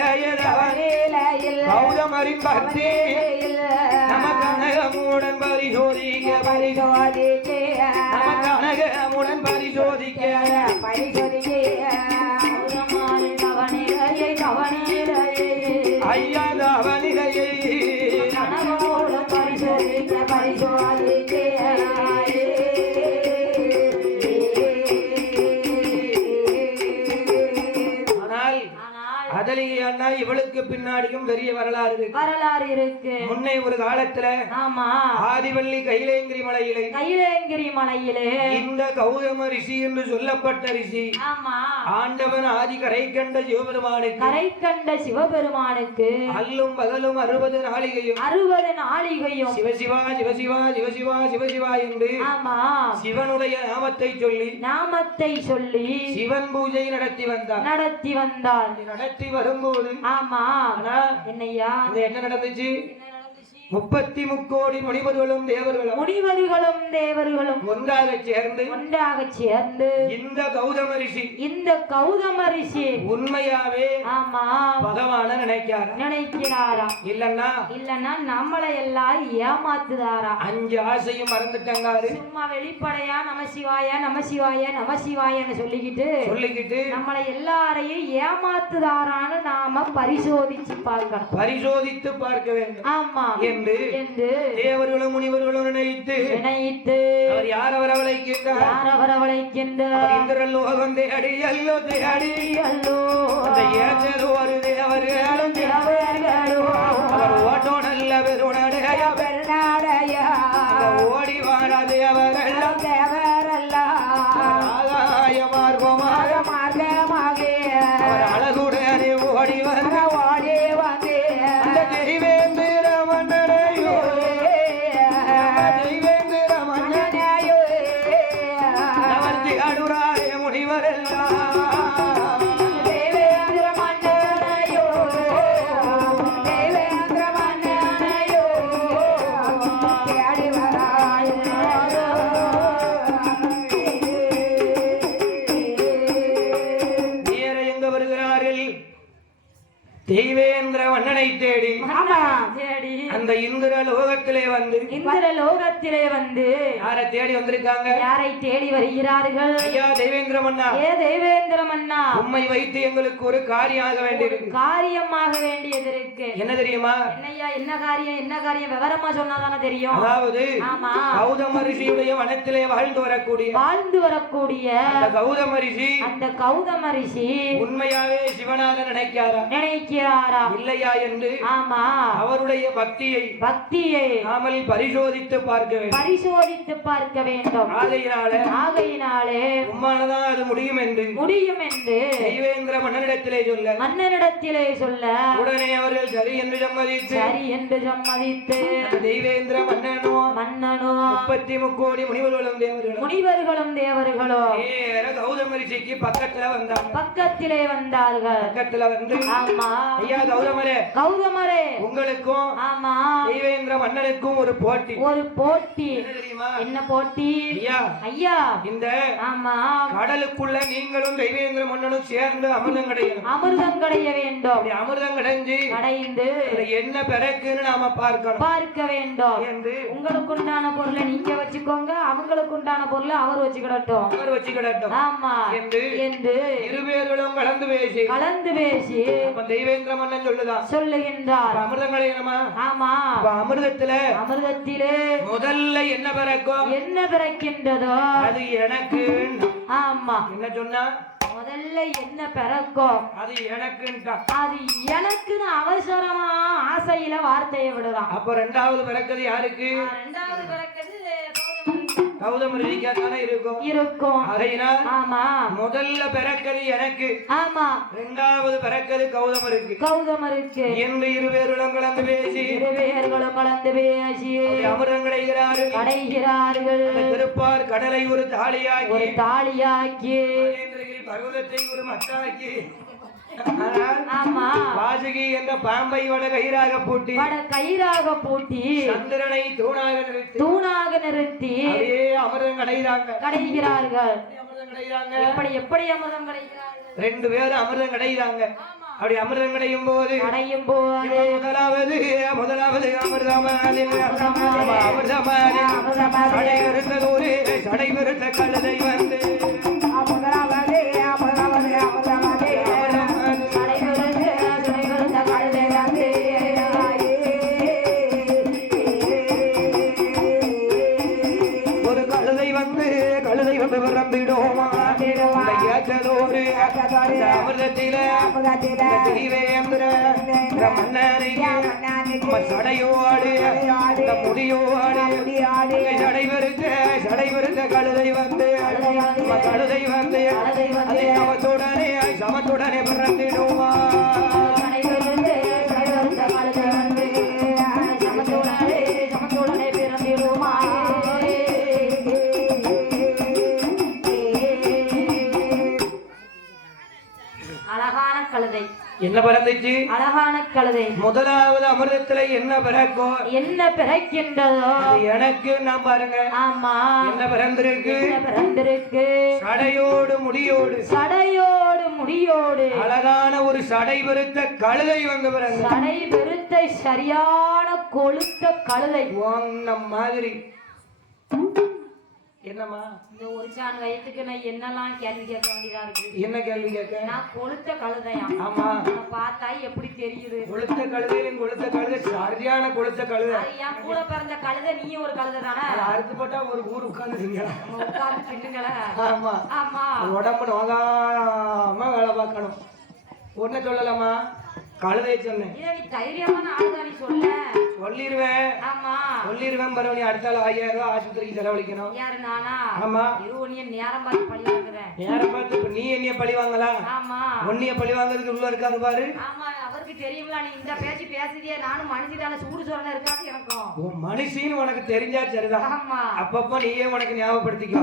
கௌதமரின் பக்தி நம கனகமுடன் பரிசோதிக்க நம கனகமுடன் பரிசோதிக்க ஐயா அவனிலையை அதலிகையானா இவளுக்கு பின்னாடியும் பெரிய வரலாறு இருக்கு. முன்னே ஒரு காலத்துல ஆமா ஆதிவள்ளி கைலேங்கிரி மலையிலே இந்த கௌதம ரிஷி என்று சொல்லப்பட்ட ரிஷி ஆமா ஆண்டவன் ஆதி கரை கண்ட சிவபெருமானுக்கு அல்லும் பகலும் 60 நாளிகையும் சிவசிவா சிவசிவா சிவசிவா சிவசிவா என்று ஆமா சிவனுடைய நாமத்தை சொல்லி சிவன் பூஜை நடத்தி வந்தார். நடத்தி வரும்போது ஆமா என்னையா என்ன நடந்துச்சு? 30 கோடி முனிவர்களும் தேவர்களும் ஒன்றாக சேர்ந்து இந்த கௌதம ரிஷி உண்மையாவே ஆமா பகவான நினைக்கிறாரா இல்லன்னா நம்மளை எல்லாம் ஏமாத்துதாரா? 5 ஆசையும் மறந்துட்டாங்க. சும்மா வெளிப்படையா நமசிவாயன்னு சொல்லிக்கிட்டு நம்மளை எல்லாரையும் ஏமாத்துதாரான்னு நாம பரிசோதித்து பார்க்க வேண்டும். ஆமா என்று தேவர்களும் முனிவர்களும் நினைத்து அவர் யார் அவர் அவளைக்கின்றார். இந்திரன் லோகம் தேடி அல்லோ அந்த ஏற்றதோ ஒரு தேவர்களும் அவர் ஓட்டோ நல்ல பெருநாடைய ஓடி வாழ தேவரெல்லாம் ஆகாய மார்க்கமாக அவர் அழகுடனே ஓடி வந்த அந்த தெய்வேந்திர மன்னரையோ அவர் திகழுராரே முனிவரெல்லாம் ஆமா தேடி அந்த இந்திர லோகத்திலே வந்து இந்திர லோகத்திலே வந்து யாரை தேடி வந்திருக்காங்க? யாரை தேடி வருகிறார்கள்? ஐயா தெய்வேந்திர மன்னா, ஏ தெய்வேந்திர மன்னா, உம்மை வைத்து எங்களுக்கு ஒரு காரியம் ஆக வேண்டியிருக்கு. காரியமாக வேண்டியது இருக்கு. என்ன தெரியுமா? என்னய்யா, என்ன காரியம்? என்ன காரியம் விவரமா சொன்னாதானே தெரியும். அதாவது ஆமா, கௌதம ரிஷியுடைய வனத்திலே வாழ்ந்து வரக்கூடிய அந்த கௌதம ரிஷி உண்மையாவே சிவனாக நினைக்கிறாரா இல்லையா என்று ஆமா அவருடைய பக்தியை நாமல் பரிசோதித்து பார்க்க வேண்டும். ஆகையினாலே உம்மாலதான் அது முடியும் என்று தெய்வேந்திர மன்னனிடத்திலே சொல்ல உடனே அவர்கள் சரி என்று சம்மதித்து தெய்வேந்திர மன்னனோ 33 கோடி முனிவர்களும் தேவர்களும் கௌதம ரிஷிக்கு பக்கத்திலே வந்தார்கள். வந்து ஆமா ஐயா கௌதமரே உங்களுக்கும் ஆமா தெய்வேந்திர மன்னனுக்கும் ஒரு போட்டி தெரியுமா? என்ன போட்டி? ஐயா இந்த ஆமா கடலுக்குள்ள நீங்களும் தெய்வேந்திர மன்னனும் சேர்ந்து அமிர்தம் கடைய வேண்டும். அமிர்தம் கடைந்து என்ன பிறக்குன்னு நாம பார்க்க வேண்டும் என்று உங்களுக்கு உண்டான பொருளை நீங்க வச்சுக்கோங்க, அவங்களுக்கு உண்டான பொருளை அவர் வச்சுக்கிடட்டும் ஆமா என்று இருவேர்களும் கலந்து பேசி தெய்வேந்திர மன்னன் சொல்லுகின்றார். அமிர்தம் கடையணுமா? ஆமா அமிர்தத்திலே முதல்ல என்ன பிறக்கின்றதோ அது எனக்கு. ஆமா என்ன சொன்னா? முதல்ல என்ன பிறக்கும் அது எனக்குன்னு அவசரமா ஆசையில வார்த்தையை விடுறான். அப்ப இரண்டாவது பிறக்கிறது யாருக்கு? இரண்டாவது பிறக்கிறது கௌதம ரிஷிக்கான இருக்கும். ஆகையினால் ஆமா முதல்ல பிறக்கிறது எனக்கு. ஆமா இரண்டாவது பிறக்கிறது கௌதமருக்கு என்று இருவேர்களும் கலந்து பேசி அமிர்தம் கடைகிறார்கள். திருப்பார் கடலை ஒரு தாலியாக்கி பர்வதத்தை ஒரு மட்டாக்கி வாசுகி என்ற பாம்பை வட கயிறாக பூட்டி சந்திரனை தூணாக நிறுத்தி அமிர்தம் கடைகிறார்கள். எப்படி அமிர்தம் கடைகிறார்கள்? 2 பேரும் அமிர்தம் கடைகிறாங்க. அப்படி அமிர்தம் கடையும் போது முதலாவது சடைவிருத்த கழுதை வந்து அமிர்தத்திலே சடையோடு முடியோடு சடைவிருத்த கழுதை வந்து சமத்துடனே பிறந்திடுமா. என்ன பிறந்துச்சு? அழகான கழுதை. முதலாவது அமிர்தத்துல என்ன பிறக்கின்றதோ எனக்கு நான் பாருங்க. ஆமா என்ன பிறந்திருக்கு? சடையோடு முடியோடு அழகான ஒரு சடை விருத்த கழுதை வந்து பிறந்த. சடை விருத்த சரியான கொழுத்த கழுதை மாதிரி. என்னமா இந்த ஒரு சான் வயசுக்கு நான் என்னெல்லாம் கேள்வி கேட்க வேண்டியதா இருக்கு? என்ன கேள்வி கேட்க? நான் கொளுத்த கழுதையா? ஆமா பார்த்தா எப்படி தெரியுது? கொளுத்த கழுதை சரியான கொளுத்த கழுதை. என் கூட பிறந்த கழுதை நீயும் ஒரு கழுதை தானே? அறுத்து போட்டா ஒரு ஊர் உட்கார்ந்துருக்கீங்க. உட்கார்ந்து தின்னுங்களா? ஆமா உடம்பு நோகாம வேலை பார்க்கணும். ஒன்ன சொல்லலாமா? கழுதை சொன்னேன். இதை நீ தைரியமான ஆளுதானி சொல்லிருவேன். ஆமா சொல்லிருவேன். பரவாயில்ல அடுத்த 1000 ரூபாய் ஆஸ்பத்திரிக்கு செலவழிக்கணும். யாரு நானா? ஆமா நேரம் பார்த்து பழி வாங்குறேன். நேரம் பார்த்து இப்ப நீ என்னைய பழி வாங்கலாம். ஆமா உன்னைய பழி வாங்குறதுக்கு உள்ள இருக்காது பாரு. ஆமா அவருக்கு தெரியுங்களா நீ இந்த பேச்சு பேசுறியே? நானும் மனுஷிதான சூடு சொல்ல இருக்காது எனக்கும். உன் மனுஷின்னு உனக்கு தெரிஞ்சா சரிதான். ஆமா அப்பப்ப நீயே உனக்கு ஞாபகப்படுத்திக்கோ.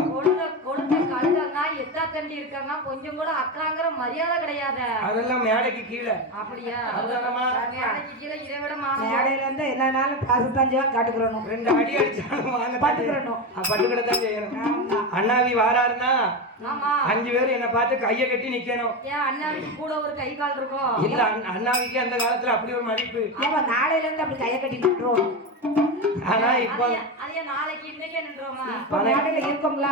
கொழுத்த கழுதங்க எத்தா தண்டி இருக்காங்க கொஞ்சம் கூட அக்காங்கிற மரியாதை கிடையாது. அதெல்லாம் மேடைக்கு கீழே. அப்படியா? அதுதானமா? மேடைக்கு கீழே இதை விட மானம். மேடையில இருந்து என்னன்னாலும் பாசத்தஞ்சா காட்டுக்கிறோம். 2 அடி அடிச்சாலும் வாங்க பாத்துக்கிறோம். பட்டுக்கிட தான் செய்யணும். அண்ணாவி வாராருன்னா ஆமா 5 பேர் என்ன பார்த்து கையை கட்டி நிக்கணும். ஏன் அண்ணாவிக்கு கூட ஒரு கை கால் இருக்கும்? இல்ல அண்ணாவிக்கு அந்த காலத்துல அப்படி ஒரு மதிப்பு. ஆமா நாளையில இருந்து அப்படி கையை கட்டி நின்றோம். ஆனா இப்ப அதே நாளைக்கு இன்னைக்கே நின்றோமா? இப்ப மேடையில இருக்கோம்ல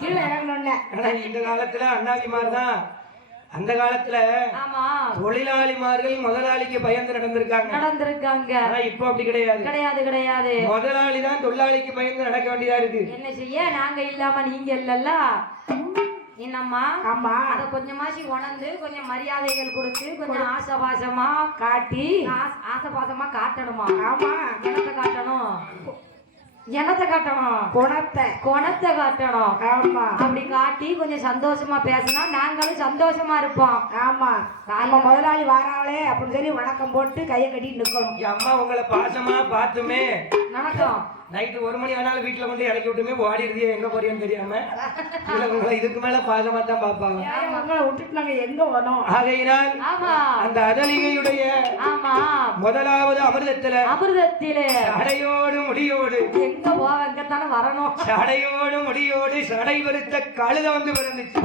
கீழே இறங்கணும்னு. ஆனா இந்த காலத்துல அண்ணாவிமார் தான். அந்த காலத்துல ஆமா தொழிலாளிமார்கள் முதலாளிக்கு பயந்து நடந்திருக்காங்க. ஆனா இப்ப அப்படி கிடையாது. கிடையாது. முதலாளி தான் தொழிலாளிக்கு பயந்து நடக்க வேண்டியதா இருக்கு. என்ன செய்ய? நாங்க இல்லாம நீங்க இல்லல்ல. என்னம்மா? ஆமா அத கொஞ்சமாசி உணர்ந்து கொஞ்சம் மரியாதைகள் கொடுத்து கொஞ்சம் ஆசபாசமா காட்டி ஆசபாசமா காட்டணுமா? ஆமா எனத்தை காட்டணும். குணத்தை காட்டணும். ஆமா அப்படி காட்டி கொஞ்சம் சந்தோஷமா பேசினா நாங்களும் சந்தோஷமா இருப்போம். ஆமா நம்ம முதலாளி வாராளே அப்படின்னு சொல்லி வணக்கம் போட்டு கையை கட்டிட்டு நிக்கணும். அம்மா உங்களை பாசமா பார்த்துமே வணக்கம் நைட்டு 1 மணி ஆனாலும் வீட்டுல கொண்டு இறக்கி விட்டுமே ஓடி இருந்தே எங்க போறியோன்னு தெரியாம இல்ல உங்களை இதுக்கு மேல பாசமா தான் பாப்பாங்க. உங்களை விட்டுட்டு நாங்க எங்க வரோம்? ஆகையினால் ஆமா அந்த அதலிகையுடைய ஆமா முதலாவது அமிர்தத்திலே சடையோடு முடியோடு எங்க போவங்கத்தானே வரணும். சடையோடு முடியோடு சடை பெருத்த கழுத வந்து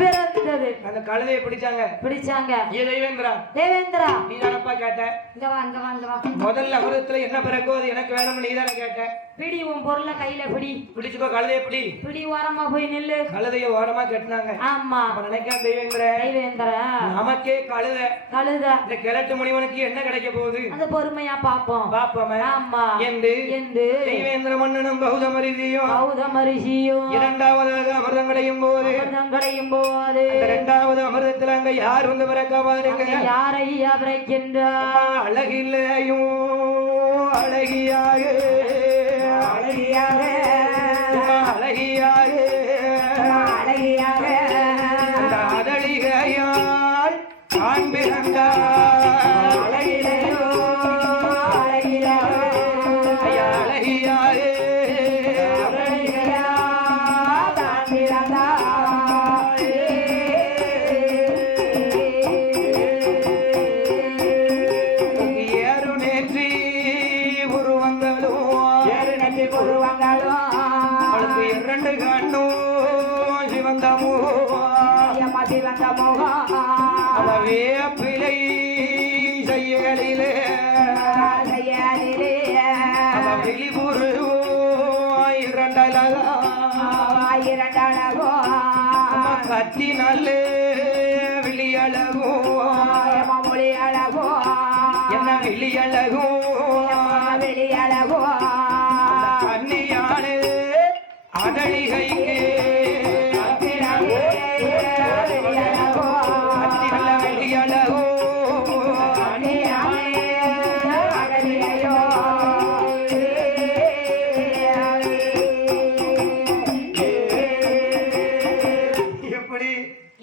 பிறந்தது. அந்த கழுதையை பிடிச்சாங்க. தேவேந்திரா நீ தானப்பா கேட்ட? இங்க வா. முதல்ல அமிர்தத்துல என்ன பிறக்கோ அது எனக்கு வேணும்னு நீ தானே கேட்ட? பிடி உன் பொருளை கையில பிடிச்சுக்கோ. கழுதையை பிடி ஓரமா போய் நில்லு. கழுதைய ஓரமா கட்டினாங்க. ஆமா நினைக்காம தெய்வேந்திர நமக்கே கழுத இந்த கிழட்டு முனிவனுக்கு என்ன கிடைக்க போகுது அது பொறுமையா பாப்போம். ஆமா என்று தெய்வேந்திர மன்னனும் கௌதம ரிஷியும் இரண்டாவதாக அமிர்தம் கிடையும் போது 2வது அமிர்தத்துல அங்க யார் வந்து பிறக்கவாருங்க? யாரையா பிறக்கின்றார்? அழகில்லையும் அழகியாக அந்த அதழிகையால் ஆண் பிறந்தார். அழகியாக ஏறு நேற்றி உருவங்களும் அவளுக்கு 2 கண்ணும் சிவந்த முகம். அவ வேப்பிலை செய்யலிலே அவ வெளிபுரு 2 அழகோ கத்தி நல்ல விழியழகோ என்ன விழியழகோ கண்ணியானே அதழிகைக்கு வெளியழகோ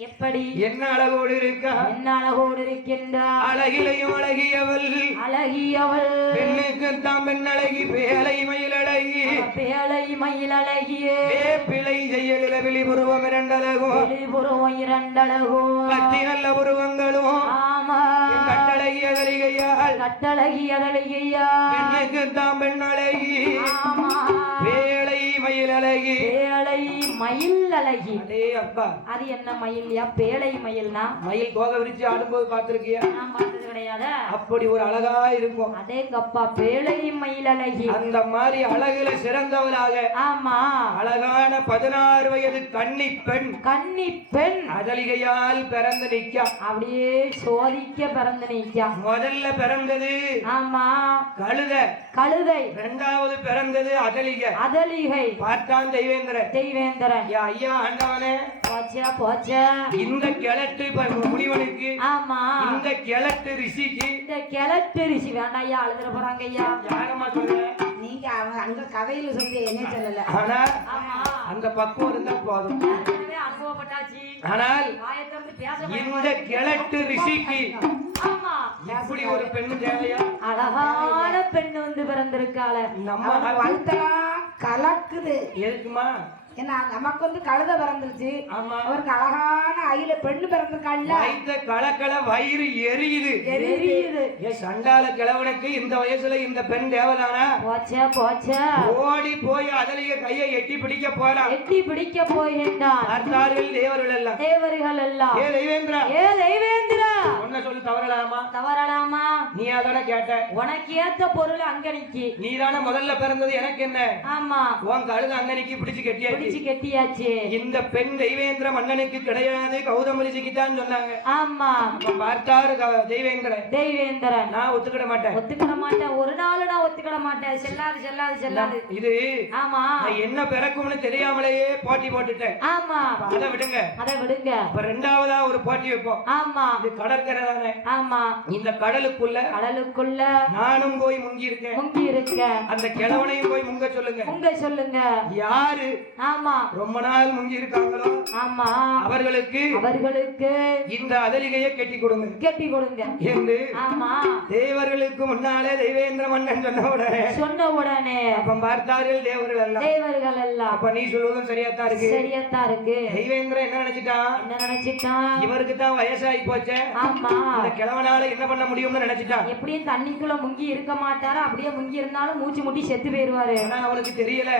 எப்படி என்ன அழகோடு இருக்கின்றார்? அழகிலையும் அழகியவள் பெண்ணுக்கு தான் பெண் அழகி பேலை மயில் அழகியே பிழை செய்யலில விழிபுருவம் 2 அழகும் கத்தி நல்ல உருவங்களும் கட்டழகிய தலிகையால் பெண்ணுக்கு தான் பெண் அழகி பேலை மயில் அழகி. அப்பா அது என்ன மயில்யா? பேழை மயில்னா மயில் தோகை விரிச்சு ஆடும்போது பார்த்திருக்கியா? நான் பார்த்தது கிடையாது. அப்படி ஒரு அழகா இருக்கும். அதேங்கப்பா பேழை மயில் அழகி. அந்த மாதிரி அழகுல சிறந்தவளாக ஆமா அழகான 16 வயது கன்னி பெண் அதலிகையால் பிறந்து நிற்கா. அப்படியே சோதிக்க பிறந்து நிற்கா. முதல்ல பிறந்தது ஆமா கழுதை. 2வது பிறந்தது அதலிகை. பார்த்தான் தெய்வேந்திரன் ஐயா ஆண்டவனே போச்சா இந்த கிழட்டு முனிவனுக்கு ஆமா இந்த கிழட்டு ரிஷிக்கு வேண்டாம் ஐயா அழுதுற போறாங்க ஐயா. யாரம்மா சொல்ற? நீங்க அங்க கதையில சொல்லி என்ன சொல்லல. ஆனா அந்த பக்குவம் இருந்தா போதும். அனுபவப்பட்டாச்சு. ஆனால் இந்த கிழட்டு ரிஷிக்கு இப்படி ஒரு பெண்ணு தேவையா? அழகான பெண்ணு வந்து பிறந்திருக்காள. நம்ம வாழ்த்தலாம் கலக்குது. எதுக்குமா? ஏன்னா நமக்கு வந்து கழுதை பிறந்துருச்சு, ஆமா. அவருக்கு அழகான அயில பெண்ணு பிறந்திருக்காள்ல. வயித்த கலக்கல வயிறு எரியுது. எரியுது. ஏ சண்டால கிழவனுக்கு இந்த வயசுல இந்த பெண் தேவதானா? போச்சே போச்சே. ஓடி போய் அதலிய கையை எட்டி பிடிக்க போறா. எட்டி பிடிக்க போகின்றான். பார்த்தார்கள் தேவர்கள் எல்லாம். தேவர்கள் எல்லாம். ஏ தெய்வேந்திரா, ஏ தெய்வேந்திரா, ஒன்ன சொல்லி தவறலாமா? தவறலாமா? நீ அதான கேட்ட. உனக்கு ஏத்த பொருள் அங்கனிக்கு. நீதான முதல்ல பிறந்தது, எனக்கு என்ன? ஆமா, உன் கழுது அங்கனிக்கு பிடிச்சு கட்டியாச்சு. பிடிச்சு கட்டியாச்சு. இந்த பெண் தெய்வேந்திர மன்னனுக்கு கிடையாது, கௌதம ரிஷிக்கு தான் சொன்னாங்க. ஆமா, அப்ப பார்த்தாரு தெய்வேந்திரன். தெய்வேந்திரன் நான் ஒத்துக்கிட மாட்டேன், ஒத்துக்கிட மாட்டேன், ஒரு நாள் நான் ஒத்துக்கிட மாட்டேன். செல்லாது செல்லாது செல்லாது. இது ஆமா, நான் என்ன பிறக்கும்னு தெரியாமலேயே போட்டி போட்டுட்டேன். ஆமா, அதை விடுங்க, அதை விடுங்க. இப்ப ரெண்டாவதா ஒரு போட்டி வைப்போம். ஆமா, இது கடற்கரை தானே. ஆமா, இந்த கடலுக்குள்ள கடலுக்குள்ள நானும் போய் முங்கி இருக்கேன். முங்கி இருக்க. அந்த கிழவனையும் போய் முங்க சொல்லுங்க. முங்க சொல்லுங்க. யாரு ஆமா, ரொம்ப நாள் முங்கி இருக்காங்களோ ஆமா, அவர்களுக்கு இந்த அதலிகையை கட்டி கொடுங்க, கட்டி கொடுங்க என்று ஆமா தேவர்களுக்கு முன்னாலே தெய்வேந்திர மன்னன் சொன்ன உடனே அப்ப பார்த்தார்கள் தேவர்கள் எல்லாம். அப்ப நீ சொல்வதும் சரியாத்தான் இருக்கு, சரியாத்தான் இருக்கு. தெய்வேந்திரன் என்ன நினைச்சிட்டான்? இவருக்கு தான் வயசாகி போச்சே, ஆமா, இந்த கிழவனால என்ன பண்ண முடியும்னு நினைச்சிட்டான். எப்படியும் தண்ணிக்குள்ள முங்கி இருக்க மாட்டாரு, அப்படியே முங்கி இருந்தாலும் மூச்சு முட்டி செத்து போயிருவாரு. ஆனா அவனுக்கு தெரியல,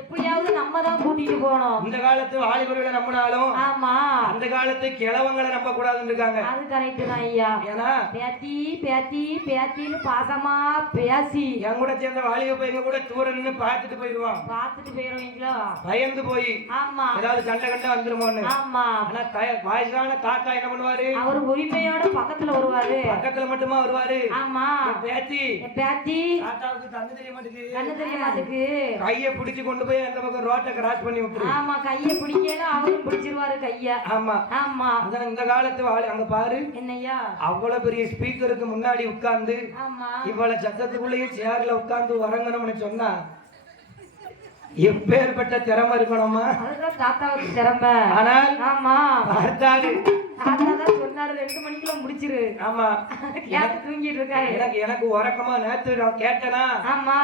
எப்படியாவது நம்ம தான் கூட்டிட்டு போனோம். இந்த காலத்து வாலிபர்களை நம்பினாலும் ஆமா, அந்த காலத்து கிழவங்களை நம்ப கூடாதுன்னு இருக்காங்க. அது கரெக்ட் தான் ஐயா. ஏன்னா பேத்தி பேத்தி பேத்தின்னு பாசமா பேசி என் கூட சேர்ந்த வாலிப பையங்க கூட தூர நின்னு பார்த்துட்டு போயிடுவான், பார்த்துட்டு போயிருவீங்களா, பயந்து போய் ஆமா, ஏதாவது சண்டை கண்டா வந்துருமோன்னு. ஆமா, ஆனா வயசான தாத்தா என்ன பண்ணுவாரு? அவர் உரிமையோட பக்கத்துல வருவாரு, பக்கத்துல மட்டுமா வருவாரு. ஆமா, பேத்தி பேத்தி தாத்தாவுக்கு கண்ணு தெரிய மாட்டேங்குது, கண்ணு தெரிய மாட்டுக்கு, கையை பிடிச்சு கொண்டு போய் அந்த பக்கம் ரோட்டை கிராஸ் பண்ணி விட்டுரு. ஆமா, கையை பிடிக்கல அவரும் பிடிச்சிருவாரு கைய. ஆமா ஆமா, அதான் இந்த காலத்து அங்க பாரு என்னையா அவ்வளவு பெரிய ஸ்பீக்கருக்கு முன்னாடி உட்கார்ந்து ஆமா இவ்வளவு சத்தத்துக்குள்ளேயும் சேர்ல உட்கார்ந்து வரங்கணும்னு சொன்னா எப்பேற்பட்ட திறமை இருக்கணுமா? அதுதான் தாத்தாவுக்கு திறமை. ஆனால் ஆமா, பார்த்தாரு தாத்தா தான் சொன்னாரு 2 மணிக்குள்ள முடிச்சிரு. ஆமா, கேட்டு தூங்கிட்டு இருக்காரு. எனக்கு உறக்கமா நேத்து நான் கேட்டனா, ஆமா,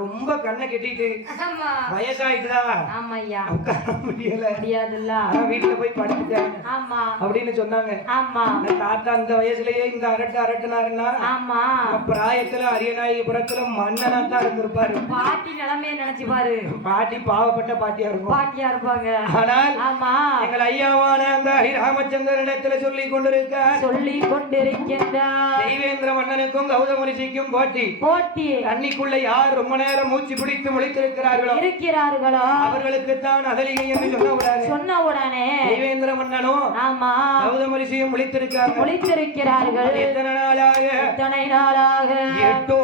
ரொம்ப கண்ணை கட்டிட்டு ஆமா, வயசாயிட்டுதா, ஆமா ஐயா, உட்கார முடியாதுல்ல, வீட்டுல போய் படுத்துட்டேன் ஆமா அப்படின்னு சொன்னாங்க. ஆமா, தாத்தா அந்த வயசுலயே இந்த அரட்டுனாருன்னா ஆமா, பிராயத்துல அரியநாயகபுரத்துல மன்னனா தான் இருந்திருப்பாரு. பாட்டி நிலைமைய நினைச்சு பாரு, பாட்டி பாவப்பட்ட பாட்டியா இருக்கும், பாட்டியா இருப்பாங்க. ஆனால் ஆமா, எங்கள் ஐயாவான அந்த ராமச்சந்திரனிடத்துல சொல்லி கொண்டிருக்கின்றார் தெய்வேந்திர மன்னனுக்கும் கௌதம ரிஷிக்கும் போட்டி. தண்ணிக்குள்ள யார் ரொம்ப நேரம் மூச்சு பிடித்து முழித்திருக்கிறார்களோ அவர்களுக்கு தான் அதலிகை என்று சொன்ன உடனே தெய்வேந்திர மன்னனும் ஆமா கௌதம ரிஷியும் முழித்திருக்கிறார்கள். எத்தனை நாளாக 8 நாளாக 8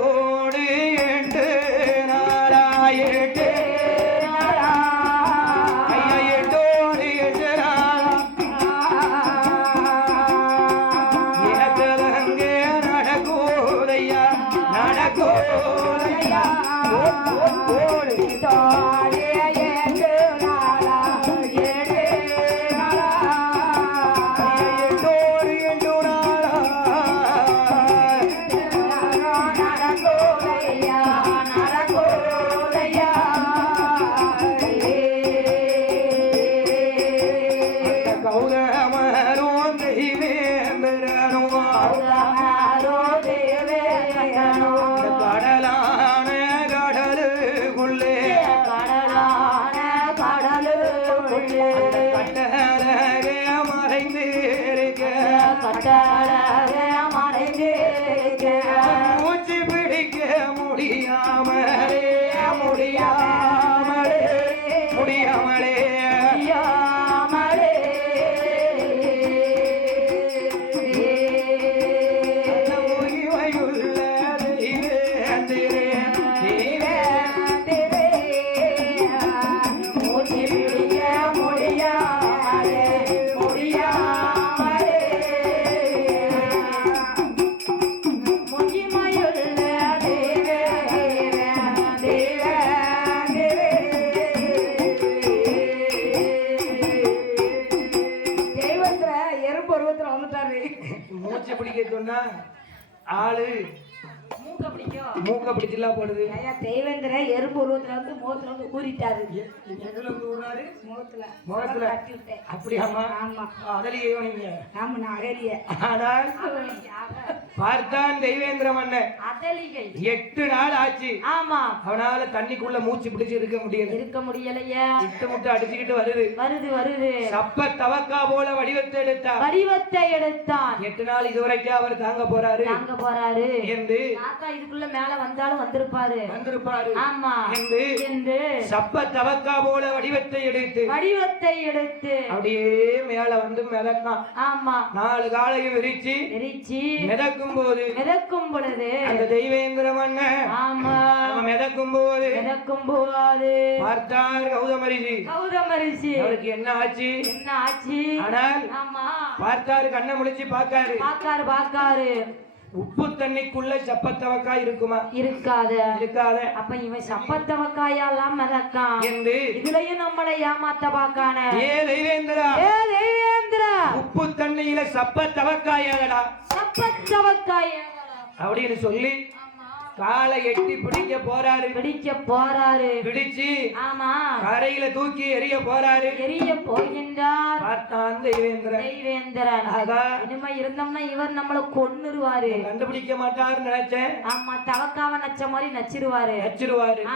மூச்சு பிடிக்க முடியாமலே மூச்சு பிடிக்க சொன்னா ஆளு மூக்க பிடிக்கும் மூக்க பிடிச்சலாம் போடுது ஐயா தெய்வேந்திர எறும்பு உருவத்துல வந்து முகத்துல வந்து ஊறிட்டாரு. எதுல வந்து விடுறாரு முகத்துல முகத்துல கட்டி விட்டேன். அப்படியாமா ஆமா அதலையோ நீங்க ஆமா நான் அகலிய. ஆனால் பார்த்தான் தெய்வேந்திர மன்னன் அதலிகை 8 நாள் ஆச்சு. ஆமா அவனால தண்ணிக்குள்ள மூச்சு பிடிச்சு இருக்க முடியல. இருக்க முடியலையா இட்டு முட்டை அடிச்சுக்கிட்டு வருது. வருது சப்ப தவக்கா போல வடிவத்தை எடுத்தா. வடிவத்தை எடுத்தான். 8 நாள் இதுவரைக்கும் அவர் தாங்க போறாரு என்று தாத்தா இதுக்குள்ள மேல வந்தாலும் வந்திருப்பாரு ஆமா என்று சப்ப தவக்கா போல வடிவத்தை எடுத்து அப்படியே மேல வந்து மிதக்கான். ஆமா 4 காலையும் விரிச்சு மிதக்கும் பொழுது அந்த தெய்வேந்திர மன்னன் ஆமா மிதக்கும் போது பார்த்தார் கௌதமரிஷி. அவருக்கு என்ன ஆச்சு ஆனால் பார்த்தாரு கண்ணை முழிச்சு பார்க்காரு. உப்பு தண்ணிக்குள்ள சப்பத்தவக்காய் இருக்குமா? இருக்காத. அப்ப இவன் சப்பத்தவக்காயெல்லாம் மிதக்கான் என்று இதுலயும் நம்மளை ஏமாத்த பாக்கான. ஏ தெய்வேந்திரா உப்பு தண்ணியில சப்பத்தவக்காயடா அப்படின்னு சொல்லி காலை எட்டி பிடிக்க போறாரு. பிடிச்சு ஆமா கரையில தூக்கி எரிய போகின்றார். பார்த்தான் தெய்வேந்திரன். இனிமே இருந்தோம்னா இவர் நம்மள கொன்னுருவாரு. கண்டுபிடிக்க மாட்டாருன்னு நினைச்சேன். ஆமா தவக்காவ நச்ச மாதிரி நச்சிருவாரு.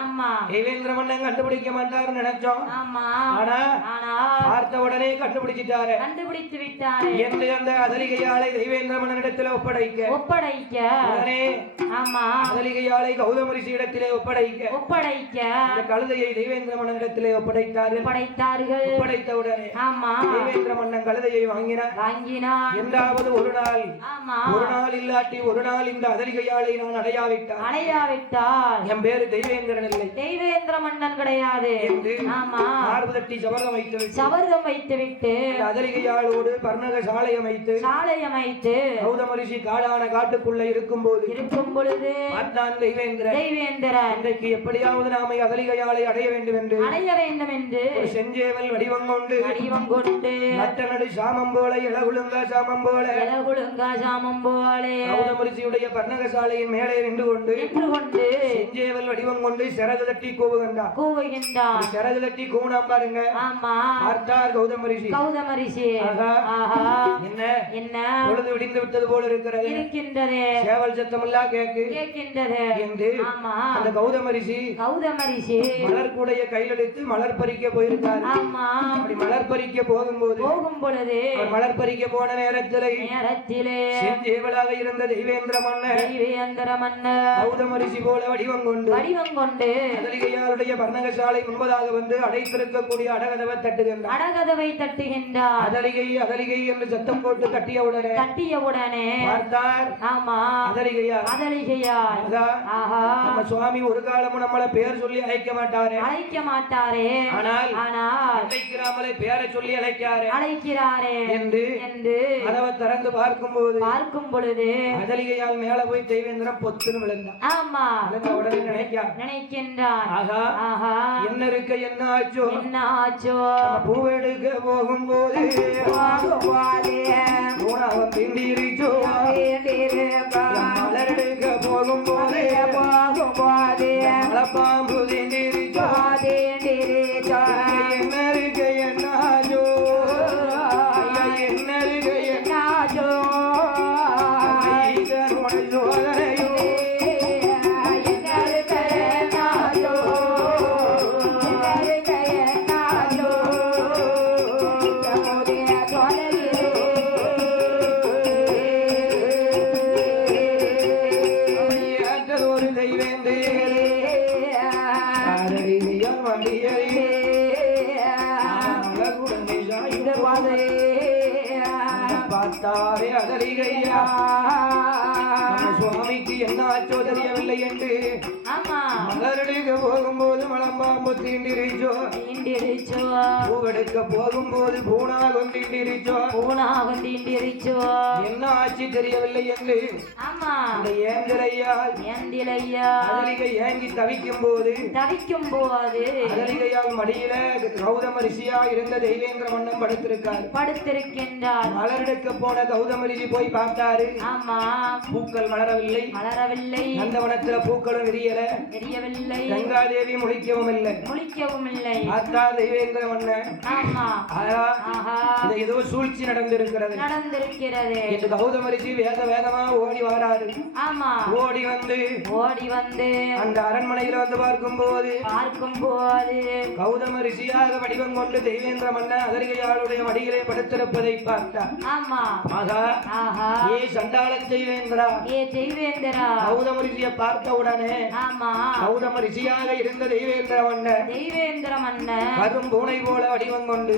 ஆமா தெய்வேந்திர மன்னன் கண்டுபிடிக்க மாட்டாருன்னு நினைச்சோம். ஆமா ஆனா பார்த்த உடனே கண்டுபிடித்து விட்டாரு என்று அந்த அதலிகையாளை தெய்வேந்திர மன்னனிடத்துல ஒப்படைக்க உடனே ஆமா அதலிகையாளை கௌதமரிஷி இடத்திலே ஒப்படைக்க அந்த கழுதையை தெய்வேந்திர மன்னனிடத்திலே ஒப்படைத்தார்கள். ஒப்படைத்த உடனே ஆமா தெய்வேந்திர மன்னன் கழுதையை வாங்கினான். என்றாவது ஒரு நாள் இல்லாட்டி ஒரு நாள் இந்த அதலிகையாளை நான் அடையாவிட்டால் என் பேரு தெய்வேந்திரன் இல்லை, தெய்வேந்திர மன்னன் கிடையாது என்று மார்பு தட்டி சபதம் வைத்துவிட்டு அதலிகையாளோடு பர்ணக சாலை அமைத்து கௌதமரிஷி காடான காட்டுக்குள்ள இருக்கும் பொழுது தெய்வேந்திரன் இன்றைக்கு எப்படியாவது நாம அதலிகையாளை அடைய வேண்டும் என்று செஞ்சேவல் வடிவம் கொண்டு நட்டநடு சாமம் போல இளகுழுங்கா சாமம் போல கௌதமரிஷியுடைய பர்ணகசாலையின் மேலே நின்று கொண்டு செஞ்சேவல் வடிவம் கொண்டு சிறகு தட்டி கூவுகின்றார். சிறகு தட்டி கூவுனாம் பாருங்க. பார்த்தார் கௌதமரிஷி. என்ன பொழுது விடிந்து விட்டது போல இருக்கின்றது. சேவல் சத்தம் எல்லாம் கேட்கின்றது என்று அந்த கௌதமரிஷி மலர் கூடைய கையிலெடுத்து மலர் பறிக்க போயிருக்கார். அப்படி மலர் பறிக்க போகும்போது மலர் பறிக்க போன நேரத்திலே செஞ்சேவலாக இருந்த தெய்வேந்திர மன்னன் கௌதமரிஷி போல வடிவம் கொண்டு அதலிகையாளுடைய பர்ணகசாலை முன்பதாக வந்து அடைத்திருக்கக்கூடிய அடகதவை தட்டுகின்றார். அதலிகை என்று சத்தம் போட்டு கட்டிய உடனே பார்த்தார் அதலிகையார். நம்ம சுவாமி ஒரு காலமும் நம்மளை பேர் சொல்லி அழைக்க மாட்டாரே. ஆனால் அழைக்கிறாமலே பேரை சொல்லி அழைக்கிறாரே என்று கதவை திறந்து பார்க்கும் பொழுது அதலிகையால் மேல போய் தெய்வேந்திரன் பொத்துன்னு விழுந்தான். உடனே நினைக்கின்றான் என்ன இருக்க என்ன ஆச்சோ பூவெடுக்க போகும்போது அவன் திண்டிரிச்சோ மலர் எடுக்க போகும்போது மலப்பாம்பு திண்டிரிச்சோ என்ன இருக்க என்ன ஆச்சோ சோதனையோ பார்த்தாரே அதலிகையா சுவாமிக்கு என்ன ஆச்சோ தெரியவில்லை என்று மலரெடுக்க போகும்போது மலம்பாம்பு தீண்டிரிச்சோ பூவெடுக்க போகும்போது பூனாகம் தீண்டிரிச்சோ என்ன ஆச்சு தெரியவில்லை என்று அதலிகை ஏங்கி தவிக்கும் போது அதலிகையால் மடியில கௌதமரிஷியா இருந்த தெய்வேந்திர மன்னன் படுத்திருக்கின்றார். மலரெடுக்க போன கௌதம ரிஷி போய் பார்த்தாரு. ஆமா. பூக்கள் மலரவில்லை. மலரவில்லை. நந்தவனத்துல பூக்களும் விரியல. தெரியவில்லை. கங்காதேவி முழிக்கவும் இல்லை. முழிக்கவும் இல்லை. பார்த்தா தெய்வேந்திர மன்னன். ஆமா. ஆஹா, இது ஏதோ சூழ்ச்சி நடந்திருக்கிறது. நடந்திருக்கிறது. என்று கௌதம ரிஷி வேகமா ஓடி வராரு. ஆமா. ஓடி வந்து அந்த அரண்மனையில வந்து பார்க்கும்போது கௌதம ரிஷியாக வடிவம் கொண்டு தெய்வேந்திர மன்னன் அதரிகையாளுடைய மடியிலே படுத்திருப்பதை பார்த்தார். ஆமா. ஆகா, ஏ சண்டாள தெய்வேந்திரா, கௌதம ரிஷியை பார்த்த உடனே கௌதம ரிஷியாக இருந்த தெய்வேந்திர மன்னன் கரும் பூனை போல வடிவம் கொண்டு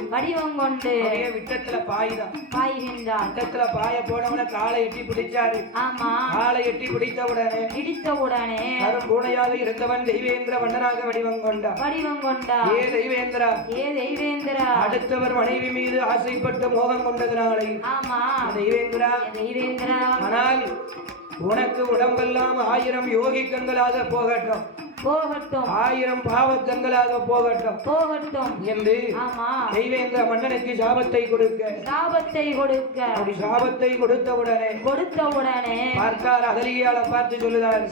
விட்டத்துல பாய்தான். விட்டத்துல பாய போனவன காலை எட்டி பிடிச்சாரு. காலை எட்டி பிடித்த உடனே கரும் பூனையாக இருந்தவன் தெய்வேந்திர மன்னனாக வடிவம் கொண்டான். ஏ தெய்வேந்திரா, அடுத்தவர் மனைவி மீது ஆசைப்பட்டு மோகம் கொண்டதனாலே தெய்வேந்திரா, ஆனால் உனக்கு உடம்பெல்லாம் 1000 யோகி கண்களாக போகட்டும், 1000 பாவக்கண்களாக போகட்டும் என்று தெய்வேந்திர மன்னனுக்கு சாபத்தை கொடுக்க அப்படி சாபத்தை கொடுத்த உடனே பார்த்தார். அகலியால பார்த்து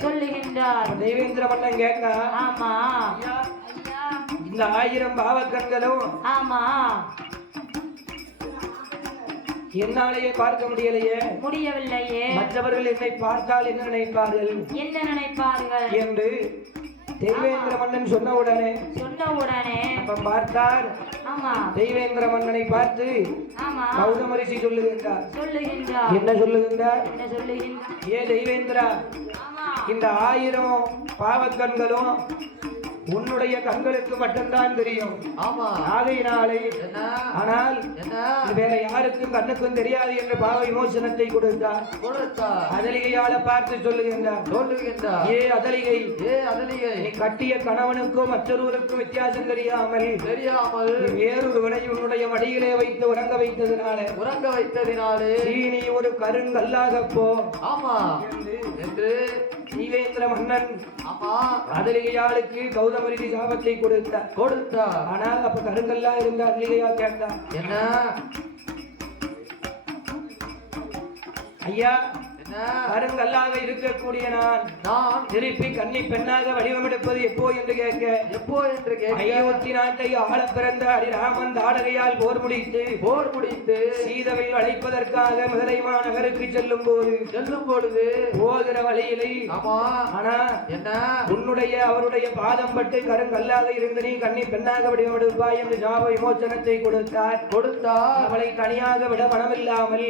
சொல்லுகின்றார். தெய்வேந்திர மன்னன் கேட்க, இந்த 1000 பாவக்கண்களும் என்னாலேயே பார்க்க முடியவில்லையே. மற்றவர்கள் என்னை பார்த்தால் என்ன நினைப்பார்கள் என்று தெய்வேந்திர மன்னன் சொன்ன உடனே பார்த்தார். தெய்வேந்திர மன்னனை பார்த்து கௌதம ரிஷி சொல்லுகின்றார். என்ன சொல்லுகின்றார்? ஏ தெய்வேந்திரா, இந்த 1000 பாவக்கண்களும் உன்னுடைய கண்களுக்கு மட்டும்தான் தெரியும். ஆகையினாலே ஆனால் வேற யாருக்கும் கண்ணுக்கும் தெரியாது என்று பாவ விமோசனத்தை கொடுத்தார். அதலிகையால பார்த்து சொல்லுகின்றார். ஏ அதலிகை, நீ கட்டிய கணவனுக்கும் மற்றொருவருக்கும் வித்தியாசம் தெரியாமல் வேறொருவனை உன்னுடைய மடியிலே வைத்து உறங்க வைத்ததினாலே நீ ஒரு கருங்கல்லாக போ என்று தெய்வேந்திர மன்னன் அதலிகையாளுக்கு கௌதம ரிஷி சாபத்தை கொடுத்தார். ஆனால் அப்ப கருங்கல்லா இருந்த அதலிகையா கேட்டா, என்ன ஐயா, கருங்கல்லாக இருக்கக்கூடிய நான் திருப்பி கன்னி பெண்ணாக வடிவமெடுப்பது எப்போ என்று கேட்க அயோத்தி நாட்டை ஆள பிறந்த அரிராமன் தாடகையால் போர் முடித்து சீதவில் அழைப்பதற்காக மதுரை மாநகருக்கு செல்லும் பொழுது போகிற வழியிலே ஆனா என்ன உன்னுடைய அவருடைய பாதம் பட்டு கருங்கல்லாக இருந்து நீ கன்னி பெண்ணாக வடிவமெடுப்பாய் என்று சாப விமோச்சனத்தை கொடுத்தார். அவளை தனியாக விட மனமில்லாமல்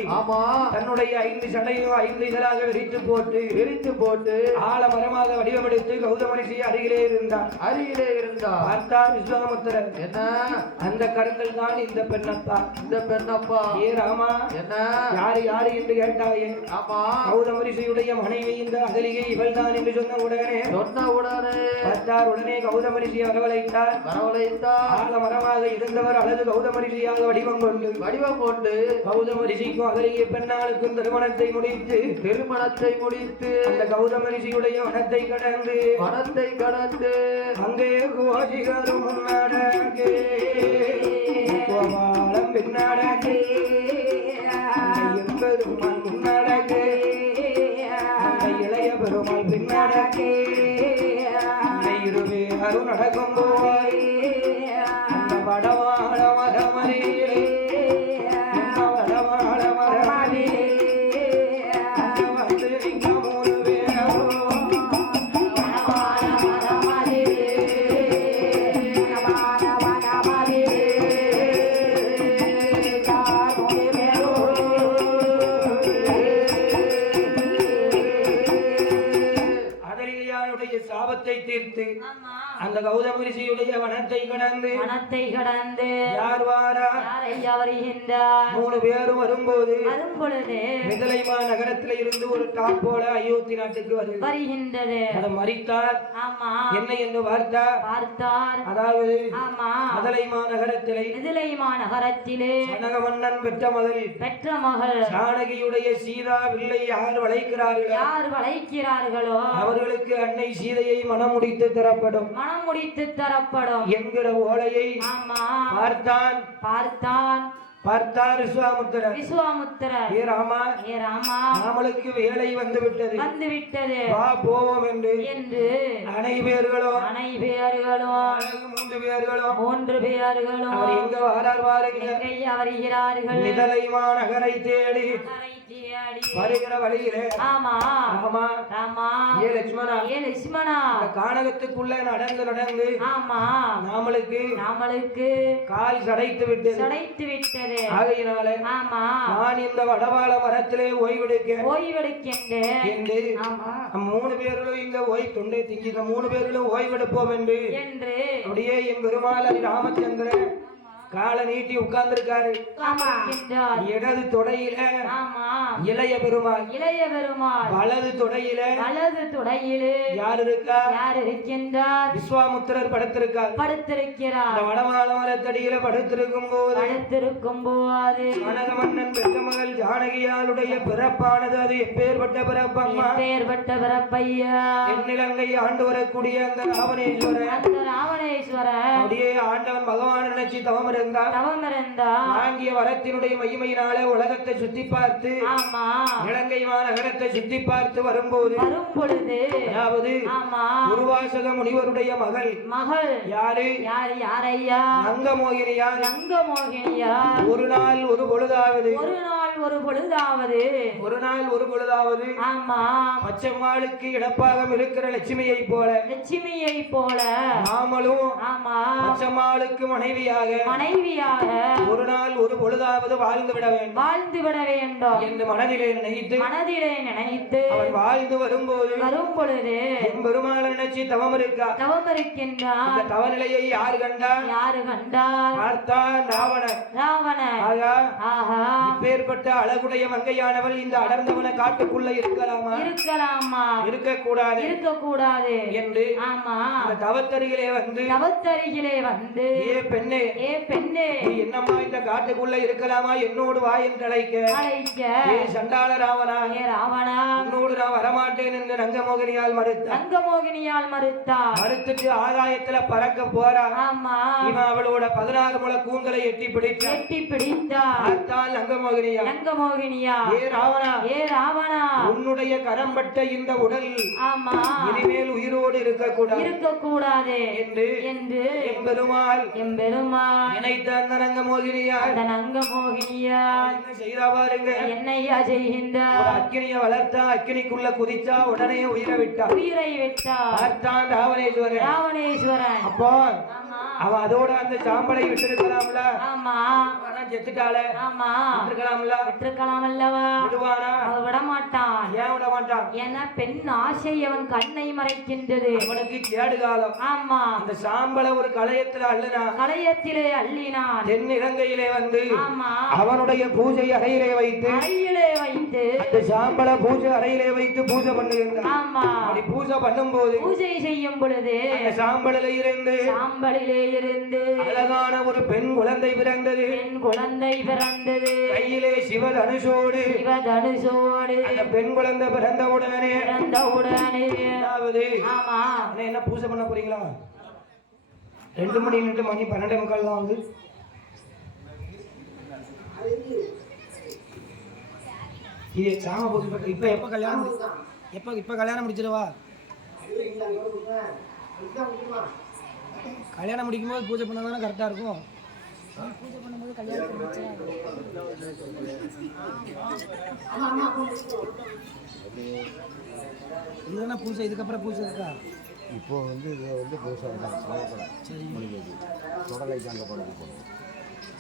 தன்னுடைய 5 சடையும் 5 இதழாக விரித்து போட்டு ஆலமரமாக வடிவமெடுத்து கௌதம ரிஷி அருகிலே இருந்தார். பார்த்தார் விஸ்வாமித்திரர். என்ன அந்த கருங்கள் தான் இந்த பெண்ணப்பா. ஏ ராமா, என்ன யாரு என்று கேட்டாயே. கௌதம ரிஷியுடைய மனைவி இந்த அகலிகை இவள் தான் என்று சொன்ன உடனே பார்த்தார். உடனே கௌதம ரிஷி வரவழைத்தார். ஆலமரமாக இருந்தவர் அல்லது கௌதம ரிஷியாக வடிவம் கொண்டு கௌதம ரிஷிக்கும் அகலிகை பெண்ணாளுக்கும் திருமணத்தை முடித்து அந்த கௌதம ரிஷியுடைய வனத்தை கடந்து அங்கே கோஷிகரும் முன்னாடே கோபாலம் பின்னாடே பெருமாள் முன்னாடே இளைய பெருமாள் பின்னாடே இருவே அருள் நடக்கும் போய் வடவாழ மரமரியிலே தீர்த்து அந்த கௌதம ரிஷியுடைய வனத்தை கடந்து யார் வாரா? வருகின்றார். 3 பேரும் வரும்போது மிதிலைமா நகரத்தில் இருந்து ஒரு காப்போல அயோத்தி நாட்டுக்கு வருகின்றது. மரித்தார். என்ன என்று பார்த்தார். அதாவது மிதிலைமா நகரத்திலே ஜனக மன்னன் பெற்ற மகள் ஜானகியுடைய சீதா பிள்ளை யார் வளைக்கிறார்களோ அவர்களுக்கு அன்னை சீதையை மனம் முடித்து தரப்படும் என்கிற ஓலையை பார்த்தான். பார்த்தார் விஸ்வாமுத்திரர். விஸ்வாமுத்திரர், ஏ ராமா, ஏ ராமா, நாமளுக்கு வேலை வந்து விட்டது, வந்து விட்டது, வா போவோம் என்று அனைவர்களும் 3 பேர்களும் அவர் எங்க வாரார் பாருங்க. வருகிறார்கள். நிதலைமா நகரை தேடி வருகிற வழியிலே ஆமா ராமா, ராமா, ஏ லட்சுமணா, ஏ லட்சுமணா, இந்த கானகத்துக்குள்ள நடந்து ஆமா நாமளுக்கு கால் சடைத்து விட்டது. ஆகையினால ஆமா நான் இந்த வடவாள மரத்திலே ஓய்வெடுக்கின்றேன் என்று ஆமா 3 பேர்களும் இங்க தொண்டை திங்கி இந்த 3 பேர்களும் ஓய்வெடுப்போம் என்று அப்படியே என் பெருமாள் ராமச்சந்திரன் காலை நீட்டி உட்கார்ந்திருக்காரு. இடது தொடையில இளைய பெருமாள், வலது தொடையில யார் இருக்கா? இருக்கின்றார்? விஸ்வாமுத்திரர் படுத்திருக்கார். இந்த வடமால மரத்தடியில படுத்திருக்கும் போது கனகமன்னன் பெற்ற மகள் ஜானகியாளுடைய பிறப்பானது அது எப்பேற்பட்ட பிறப்பம்மா? பிறப்பையா தென்னிலங்கை ஆண்டு வரக்கூடிய அந்த ராவணேஸ்வரன் அப்படியே ஆண்டவன் பகவான் நினைச்சு தவம் வாங்கிய வரத்தினுடைய மகிமையினாலே உலகத்தை சுத்தி பார்த்து இலங்கை மாநகரத்தை சுத்தி பார்த்து வரும்போது அதாவது துர்வாசக முனிவருடைய மகள் யாரு? யாரையா? நங்கமோகினியா. ஒரு நாள் ஒரு பொழுதாவது பச்சம்மாளுக்கு இடப்பாகம் இருக்கிற லட்சுமியை போல நாமளும் பச்சம்மாளுக்கு மனைவியாக ஒரு நாள் ஒரு பொழுதாவது வாழ்ந்து விட வேண்டும் என்று மனதிலே நினைத்து அவன் வாழ்ந்து வரும்போது பெருமாள் நினைச்சு தவம் இருக்கின்றான். இந்த தவநிலையை யாரு கண்டார்? பார்த்தான் ராவணன். இப்பேற்பட்ட அழகுடைய மங்கையானவள் இந்த அடர்ந்தவன காட்டுக்குள்ள இருக்கலாமா? இருக்கக்கூடாது என்று தவத்தருகிலே வந்து ஏ பெண்ணே, என்னம்மா இந்த காட்டுக்குள்ள இருக்கலாமா? என்னோடு வா என்று அழைக்க சண்டாள ராவணா, உன்னோடு நான் வரமாட்டேன் என்று நங்கமோகினியால் மறுத்துட்டு ஆகாயத்துல பறக்க போறா. இவன் அவளோட 16 முழ கூந்தலை எட்டி பிடித்தாள் நங்கமோகினியா. ஏ ராவணா, உன்னுடைய கரம்பட்ட இந்த உடல் இனிமேல் உயிரோடு இருக்கக்கூடாது என்று எம்பெருமாள் நினைத்த அந்த நங்கமோகினியார் என்ன செய்தா பாருங்க. என்னையா செய்கின்றார்? அக்கினியை வளர்த்தா, அக்கினிக்குள்ள குதிச்சா உடனே உயிரை விட்டா. பார்த்தான் ராவணேஸ்வரன். அப்போ அவன் அதோட அந்த சாம்பலை விட்டுருக்கலாம்ல? செத்துட்டாளே, விடமாட்டான். ஏன் விடமாட்டான்? ஏன்னா பெண் ஆசை அவன் கண்ணை மறைக்கின்றது. அவனுக்கு கேடு காலம். அந்த சாம்பலை ஒரு களையத்திலே அள்ளினான். தென் இலங்கையிலே வந்து அவனுடைய பூஜை அறையிலே வைத்து அந்த சாம்பலை பூஜை அறையிலே வைத்து பூஜை பண்ணுகின்றான். பூஜை பண்ணும் போது, பூஜை செய்யும் பொழுது சாம்பலிலே இருந்து அழகான ஒரு பெண் குழந்தை பிறந்தது. கையிலே சிவதனுஷோடு அந்த பெண் குழந்தை பிறந்தவுடனே என்ன பூஜை பண்ண போறீங்களா? 2 மணி 12:15 தான் வந்து இது சாம பூஜை. இப்ப எப்ப கல்யாணம் முடிச்சிருவா? கல்யாணம் முடிக்கும் போது பூஜை பண்ணா தானே கரெக்டா இருக்கும். பூஜை பண்ணும்போது கல்யாணம் இதுதானே பூஜை. இதுக்கப்புறம் பூஜை இருக்கா? இப்போ வந்து இது வந்து பூஜை தொடலை தாங்கப்படுது.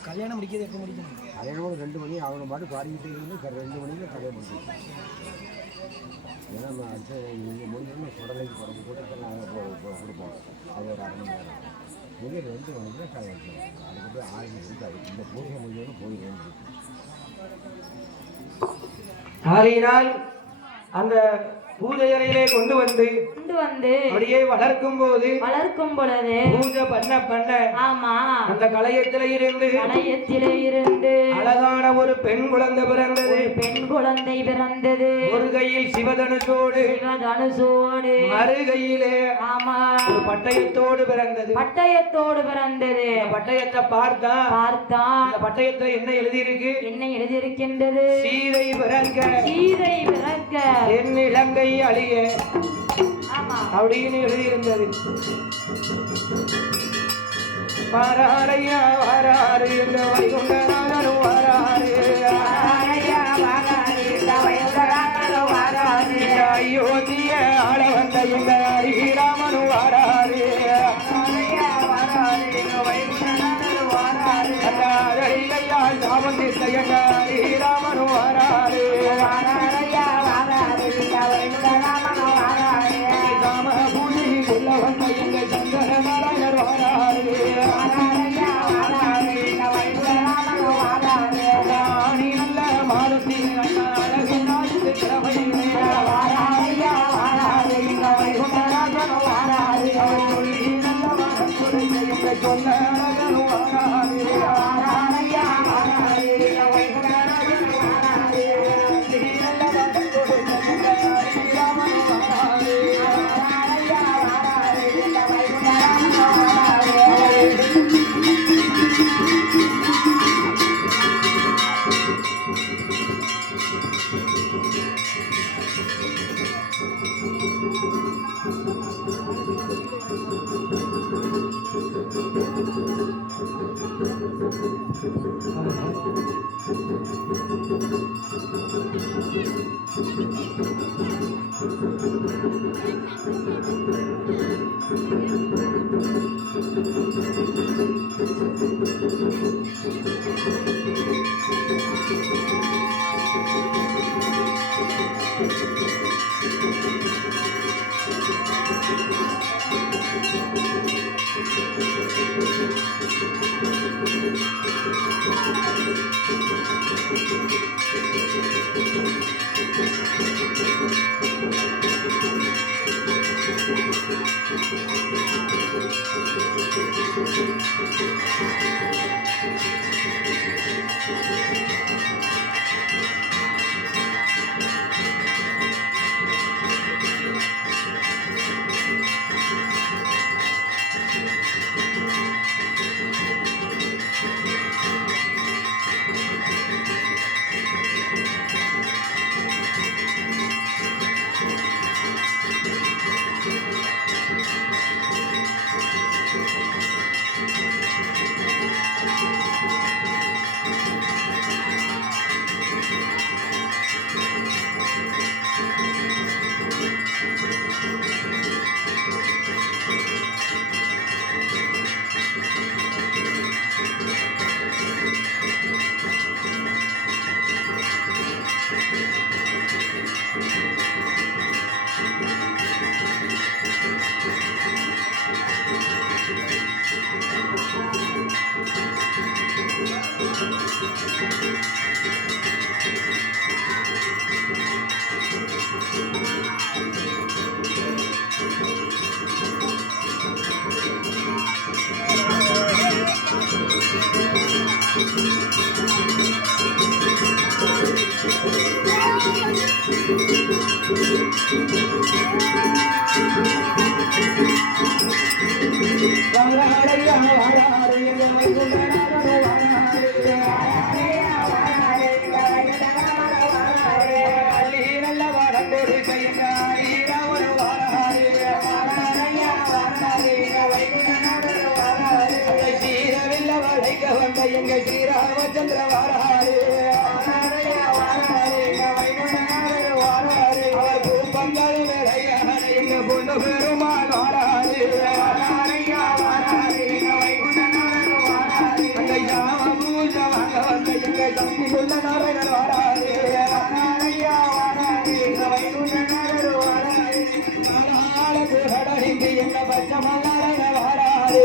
கல்யாணம் முடிக்கிறது எப்போ முடிக்கணும்? கல்யாணம் 2 மணி அவங்க பாட்டு பாடிக்கிட்டே இருந்து 2 மணிக்கு கல்யாணம் முடியும். ஏன்னா நம்ம அடுத்து இங்கே முடிஞ்சோம்னா தொடலைக்கு போகிறது கூட்டத்தில் நாங்கள் கொடுப்போம். அது ஒரு 1/2 மணி நேரம். இங்கே 2 மணிக்கு தான் கல்யாணம். அதுக்கு போய் 6 மணி இருக்காது. இந்த பூஜை முடிஞ்சோன்னு போயிடுவோம். ஆகையினால் அந்த பூஜை அறையிலே கொண்டு வந்து அப்படியே வளர்க்கும் பொழுது பூஜை பண்ண அந்த களையத்திலே இருந்து அழகான ஒரு பெண் குழந்தை பிறந்தது. பெண் குழந்தை பிறந்தது. ஒரு கையில் சிவதனுசோடு மறுகையிலே ஆமா ஒரு பட்டயத்தோடு பிறந்தது. பட்டயத்தோடு பிறந்தது. பட்டயத்தை பார்த்தான். அந்த பட்டயத்துல என்ன எழுதியிருக்கு? என்ன எழுதியிருக்கின்றது? சீதை பிறக்க சீதை பிறக்க என் இலங்கை அழிய அப்படின்னு எழுதியிருந்தது. வாராரையா வாராரு என்ற வைகுண்டநாதனும் வாராரு. அயோத்திய ஆள வந்த எங்க ஸ்ரீராமனும் வாராரு. அடியால் சாபம் தீர்த்த எங்க ஸ்ரீராமனும் வாராரு. ராம பூஜை கொள்ள வந்த எங்க சங்கரநாராயணர் வாராரு. ராணி நல்ல மாருதி அழகு நாட்டு கிழமை சொன்ன ஸ்ரீராமச்சந்திர வாராரு. எங்க பொண்ணு பெருமாள் வாராரு. அந்த யாம பூஜை வாங்க வந்த எங்க சக்தி கொள்ள நாராயணன் வாராரு. எங்க பச்சமல்லாராயண வாராரு.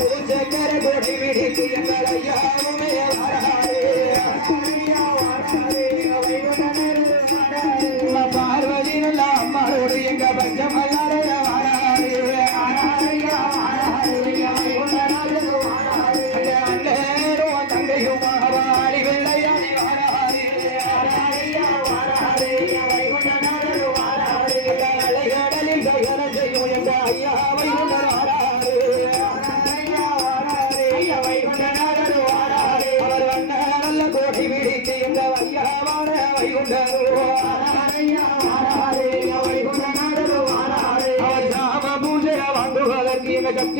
பூஜைக்கர கொடி விடித்து எங்கள் ஐயாவுமே வாராரு. பார்வதி நல்ல அம்மாவோடு எங்க பச்சமல்லாராயண வாராரு.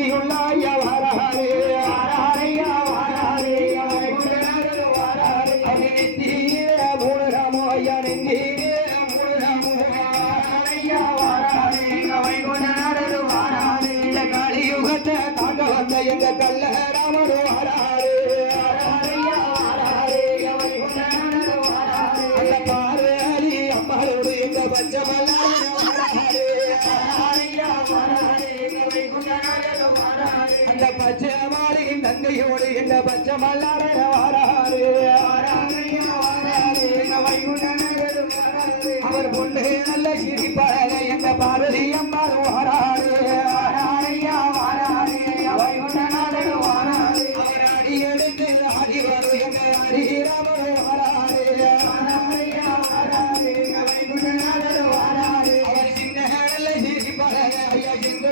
சக்தியுள்ள ஐயா வாராரே வாராரையா வாராரே வைகுண்டநாதர் வாராரே அகிலத்திலே மூலராமோ ஐயா நெஞ்சிலே மூலராமோ வாராரையா வாராரே வைகுண்டநாதர் வாராரே இந்த கலியுகத்தை தாண்ட வந்த எங்க கல்லராமர் வாராரே வாராரையா வாராரே வைகுண்டநாதர் வாராரே அந்த பார்வதி அம்மாளோடு எங்க பச்சமல்லாரே வாராரே வாராரையா வாராரே வைகுண்டநாதர் வாராரே அந்த பச்சை மாளிகையின் தங்கையோடு எங்க பச்சமல்லாரே வாராரே வாராரையா வாராரே வைகுண்டநாதர் வாராரே அவர் பொண்ணு நல்ல சிரிப்பாக எங்க பார்வதி அம்மாள் வாராரே வாராரையா வாராரே வைகுண்டநாதர் வாராரே அவர் அடி எடுத்து ஆடி வரும் எங்க ஹரிராமர் வாராரே வாராரையா வாராரே வைகுண்டநாதர் வாராரே அவர் சின்ன நல்ல சிரிப்பாக ஐயா சிந்து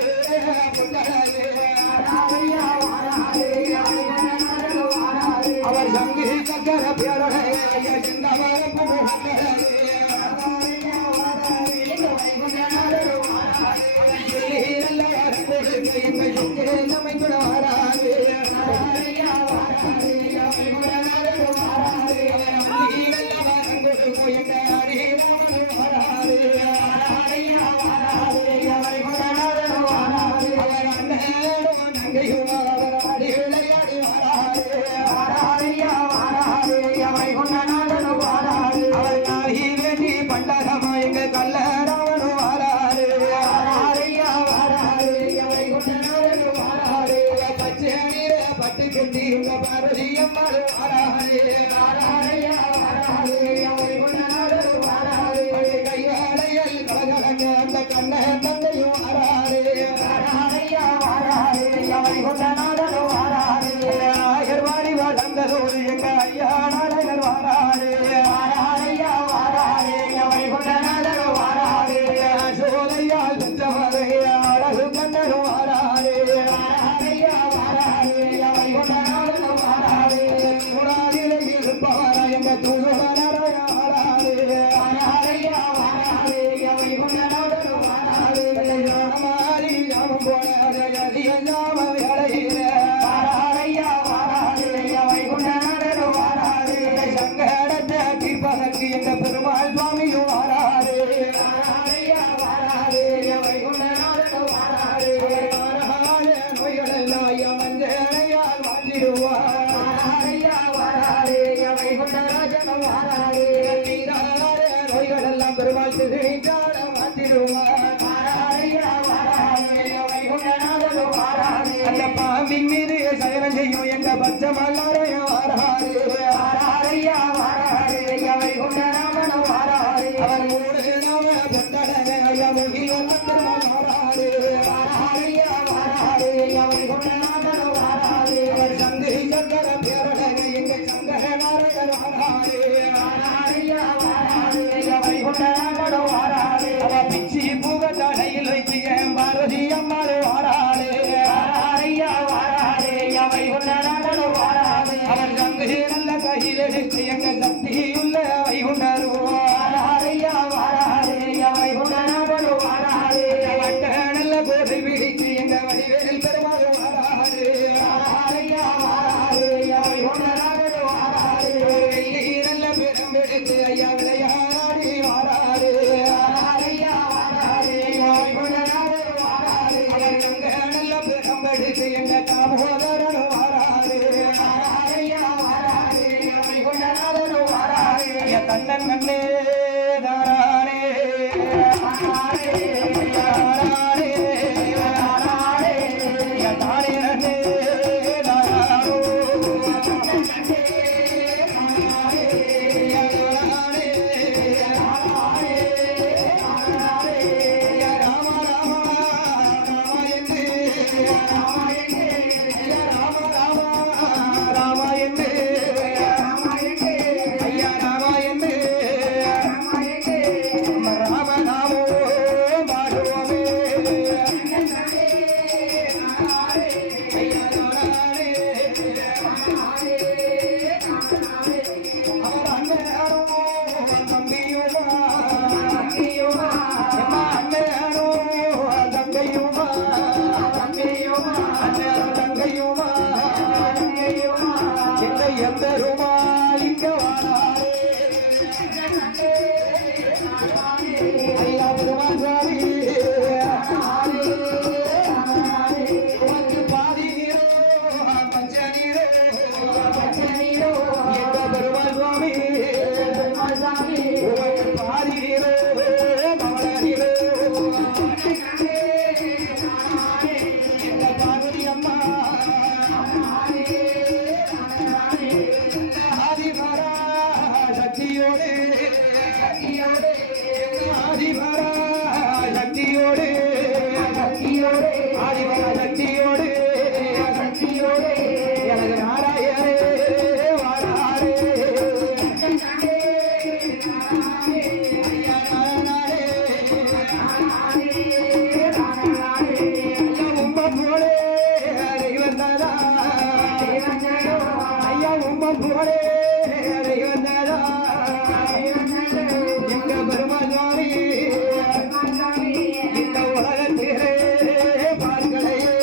புத்தராலே வாராரையா வாராரே வைகுண்டநாதர் வாராரே அவர் சங்கி சக்கர பேரே ஐயா சிந்தமர புத்தராலே வாராரையா வாராரே வைகுண்டநாதர் வாராரே சொல்லி எல்லாரும் கொடுத்து இந்த சுக்கே நம்மை கூட வாராரே வாராரையா வாராரே வைகுண்டநாதர் வாராரே எல்லாரும் கொடுத்து எங்க ஹரிராமர் வாராரே வாராரையா வாராரே வைகுண்டநாதர் வாராரே அவர் அண்ணனும் நங்கையும் அவர் ஆடி விளையாடி வாராரே வாராரையா வாராரே வைகுண்டநாதர் வாராரே அவர் நாகி வேண்டி பண்டாரமா எங்க கல்லராமர் வாராரே வாராரையா வாராரே வைகுண்டநாதர் வாராரே பச்சை நீர பட்டு கட்டி உங்க பார்வதி அம்மாள் வாராரே வாராரையா வாராரே வைகுண்டநாதர் வாராரே கையாளையல் கலகலங்க அந்த கண்ண தந்தையும் வாராரே வாராரையா வாராரே வைகுண்டநாதர் வாராரே நாயர்வாடி வளர்ந்ததோடு எங்க ஐயா நாயகர் வாராரே வாராரையா வாராரே வைகுண்டநாதர் வாராரே சோதையால் பெற்றவரே அழகு கண்ணர் வாராரே வாராரையா வாராரே வைகுண்டநாதர் வாராரே குடாதிலே இருப்பவர எங்க தூதுவரே வாராரே வாராரையா வாராரே வைகுண்டநாதர் வாராரே யோகமாரி யாவும் போல அதிகல்லாம வேலையிலே வாராரையா வாராரே வைகுண்டநாதர் வாராரே சங்கடத்தை தீர்ப்பதற்கு எங்க பெருமாள் சுவாமியும் வாராரே வாராரையா வாராரே வைகுண்டநாதர் வாராரே வாராரே நோய்களெல்லாம் ஐயா மஞ்சளையால் மாற்றிடுவார் வாராரையா வாராரே வைகுண்டராஜன் வாராரே தீராரே நோய்களெல்லாம் பெருமாள் திருக்கால மாற்றிடுவார் வாராரையா வாராரே வைகுண்டநாதர் வாராரே அந்த பாம்பின் மீது சயனம் செய்யும் எங்க பச்சமல்லாரே வாராரே வாராரையா வாராரே வைகுண்டராமன் வாராரே அவர் மூணு நாம பெற்றடனே ஐயா முகிலன் வாராரே வாராரையா வாராரே வைகுண்டநாதர் வாராரே அவர் சங்கி சக்கர பேரடனே எங்க சங்கரநாதர் வாராரே வாராரையா வாராரே வைகுண்டநாதர் வாராரே அவர் பிச்சி பூக தடையில் வைத்து என் பார்வதி அம்மாள் வாராரே வாராரையா வாராரே வைகுண்டநாதர் வாராரே அவர் குடும்பம் போலே அதை வந்ததா எங்க பெருமாசாமி இந்த உலகத்திலே பார்க்கலையே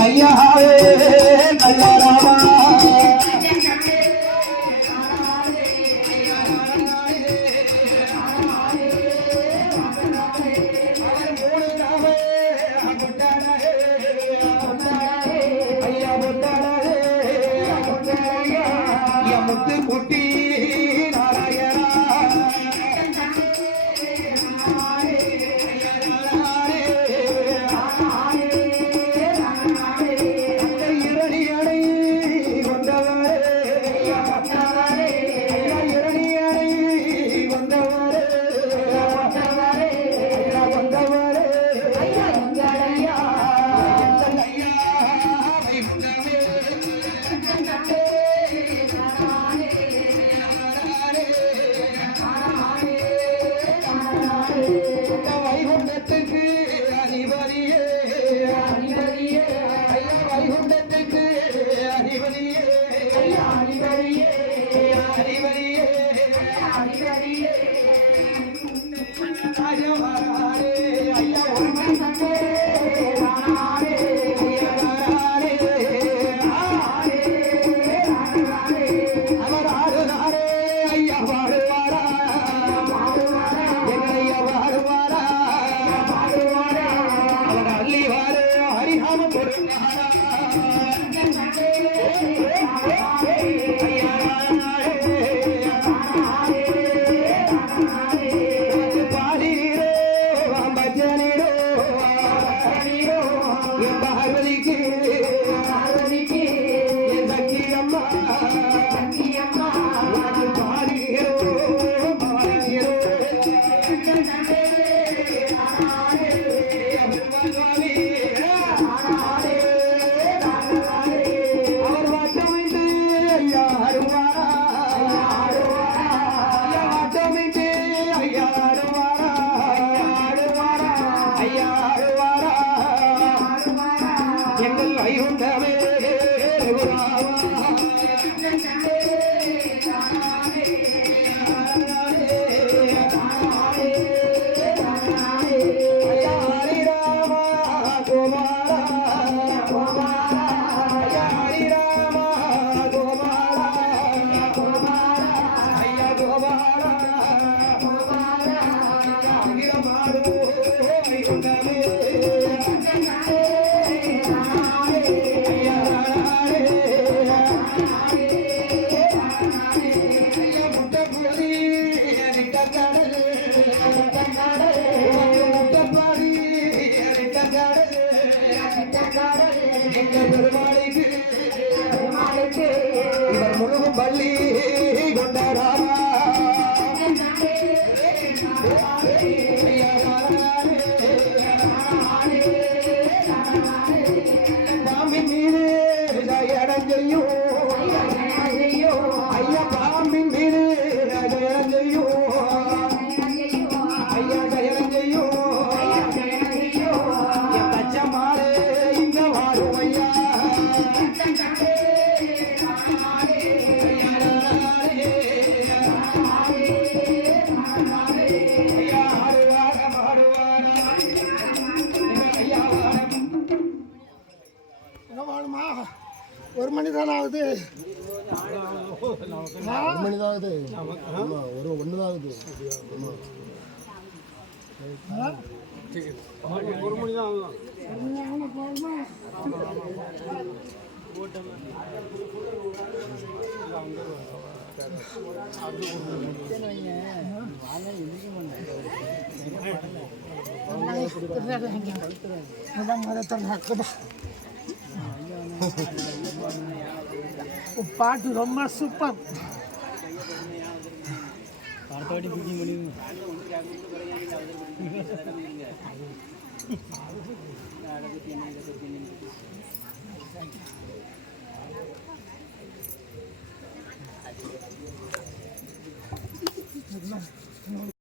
ஐயாவே கல்யாணமா முத்து குட்டி நாராயணா வைகுண்டத்துக்கு அதிபதியே அதிபதியே ஐயா வைகுண்டத்துக்கு அதிபதியே ஐயா அதிபதியே அதிபதியே அதிபதியே ராஜவாரே ஐயா உண்மை எங்கள் வைகுண்டமே முழுகும் பள்ளி கொண்டாராமா பாம்பின் மீது ஜெயம் செய்யும் ஐயா பாம்பின் மீது ஜெயம் செய்யும் ஐயா ஜெயம் செய்யும் என் பச்சை மாறு இங்க வாழும் ஐயா ஒரு மணி தானே ஆகுது, ஒரு மணி தான் ஆகுது. ஆமா, ஒரு ஒன்று தான் ஆகுது. ஒரு மணி தான் ஆகுது. பாட்டு ரொம்ப சூப்பர்.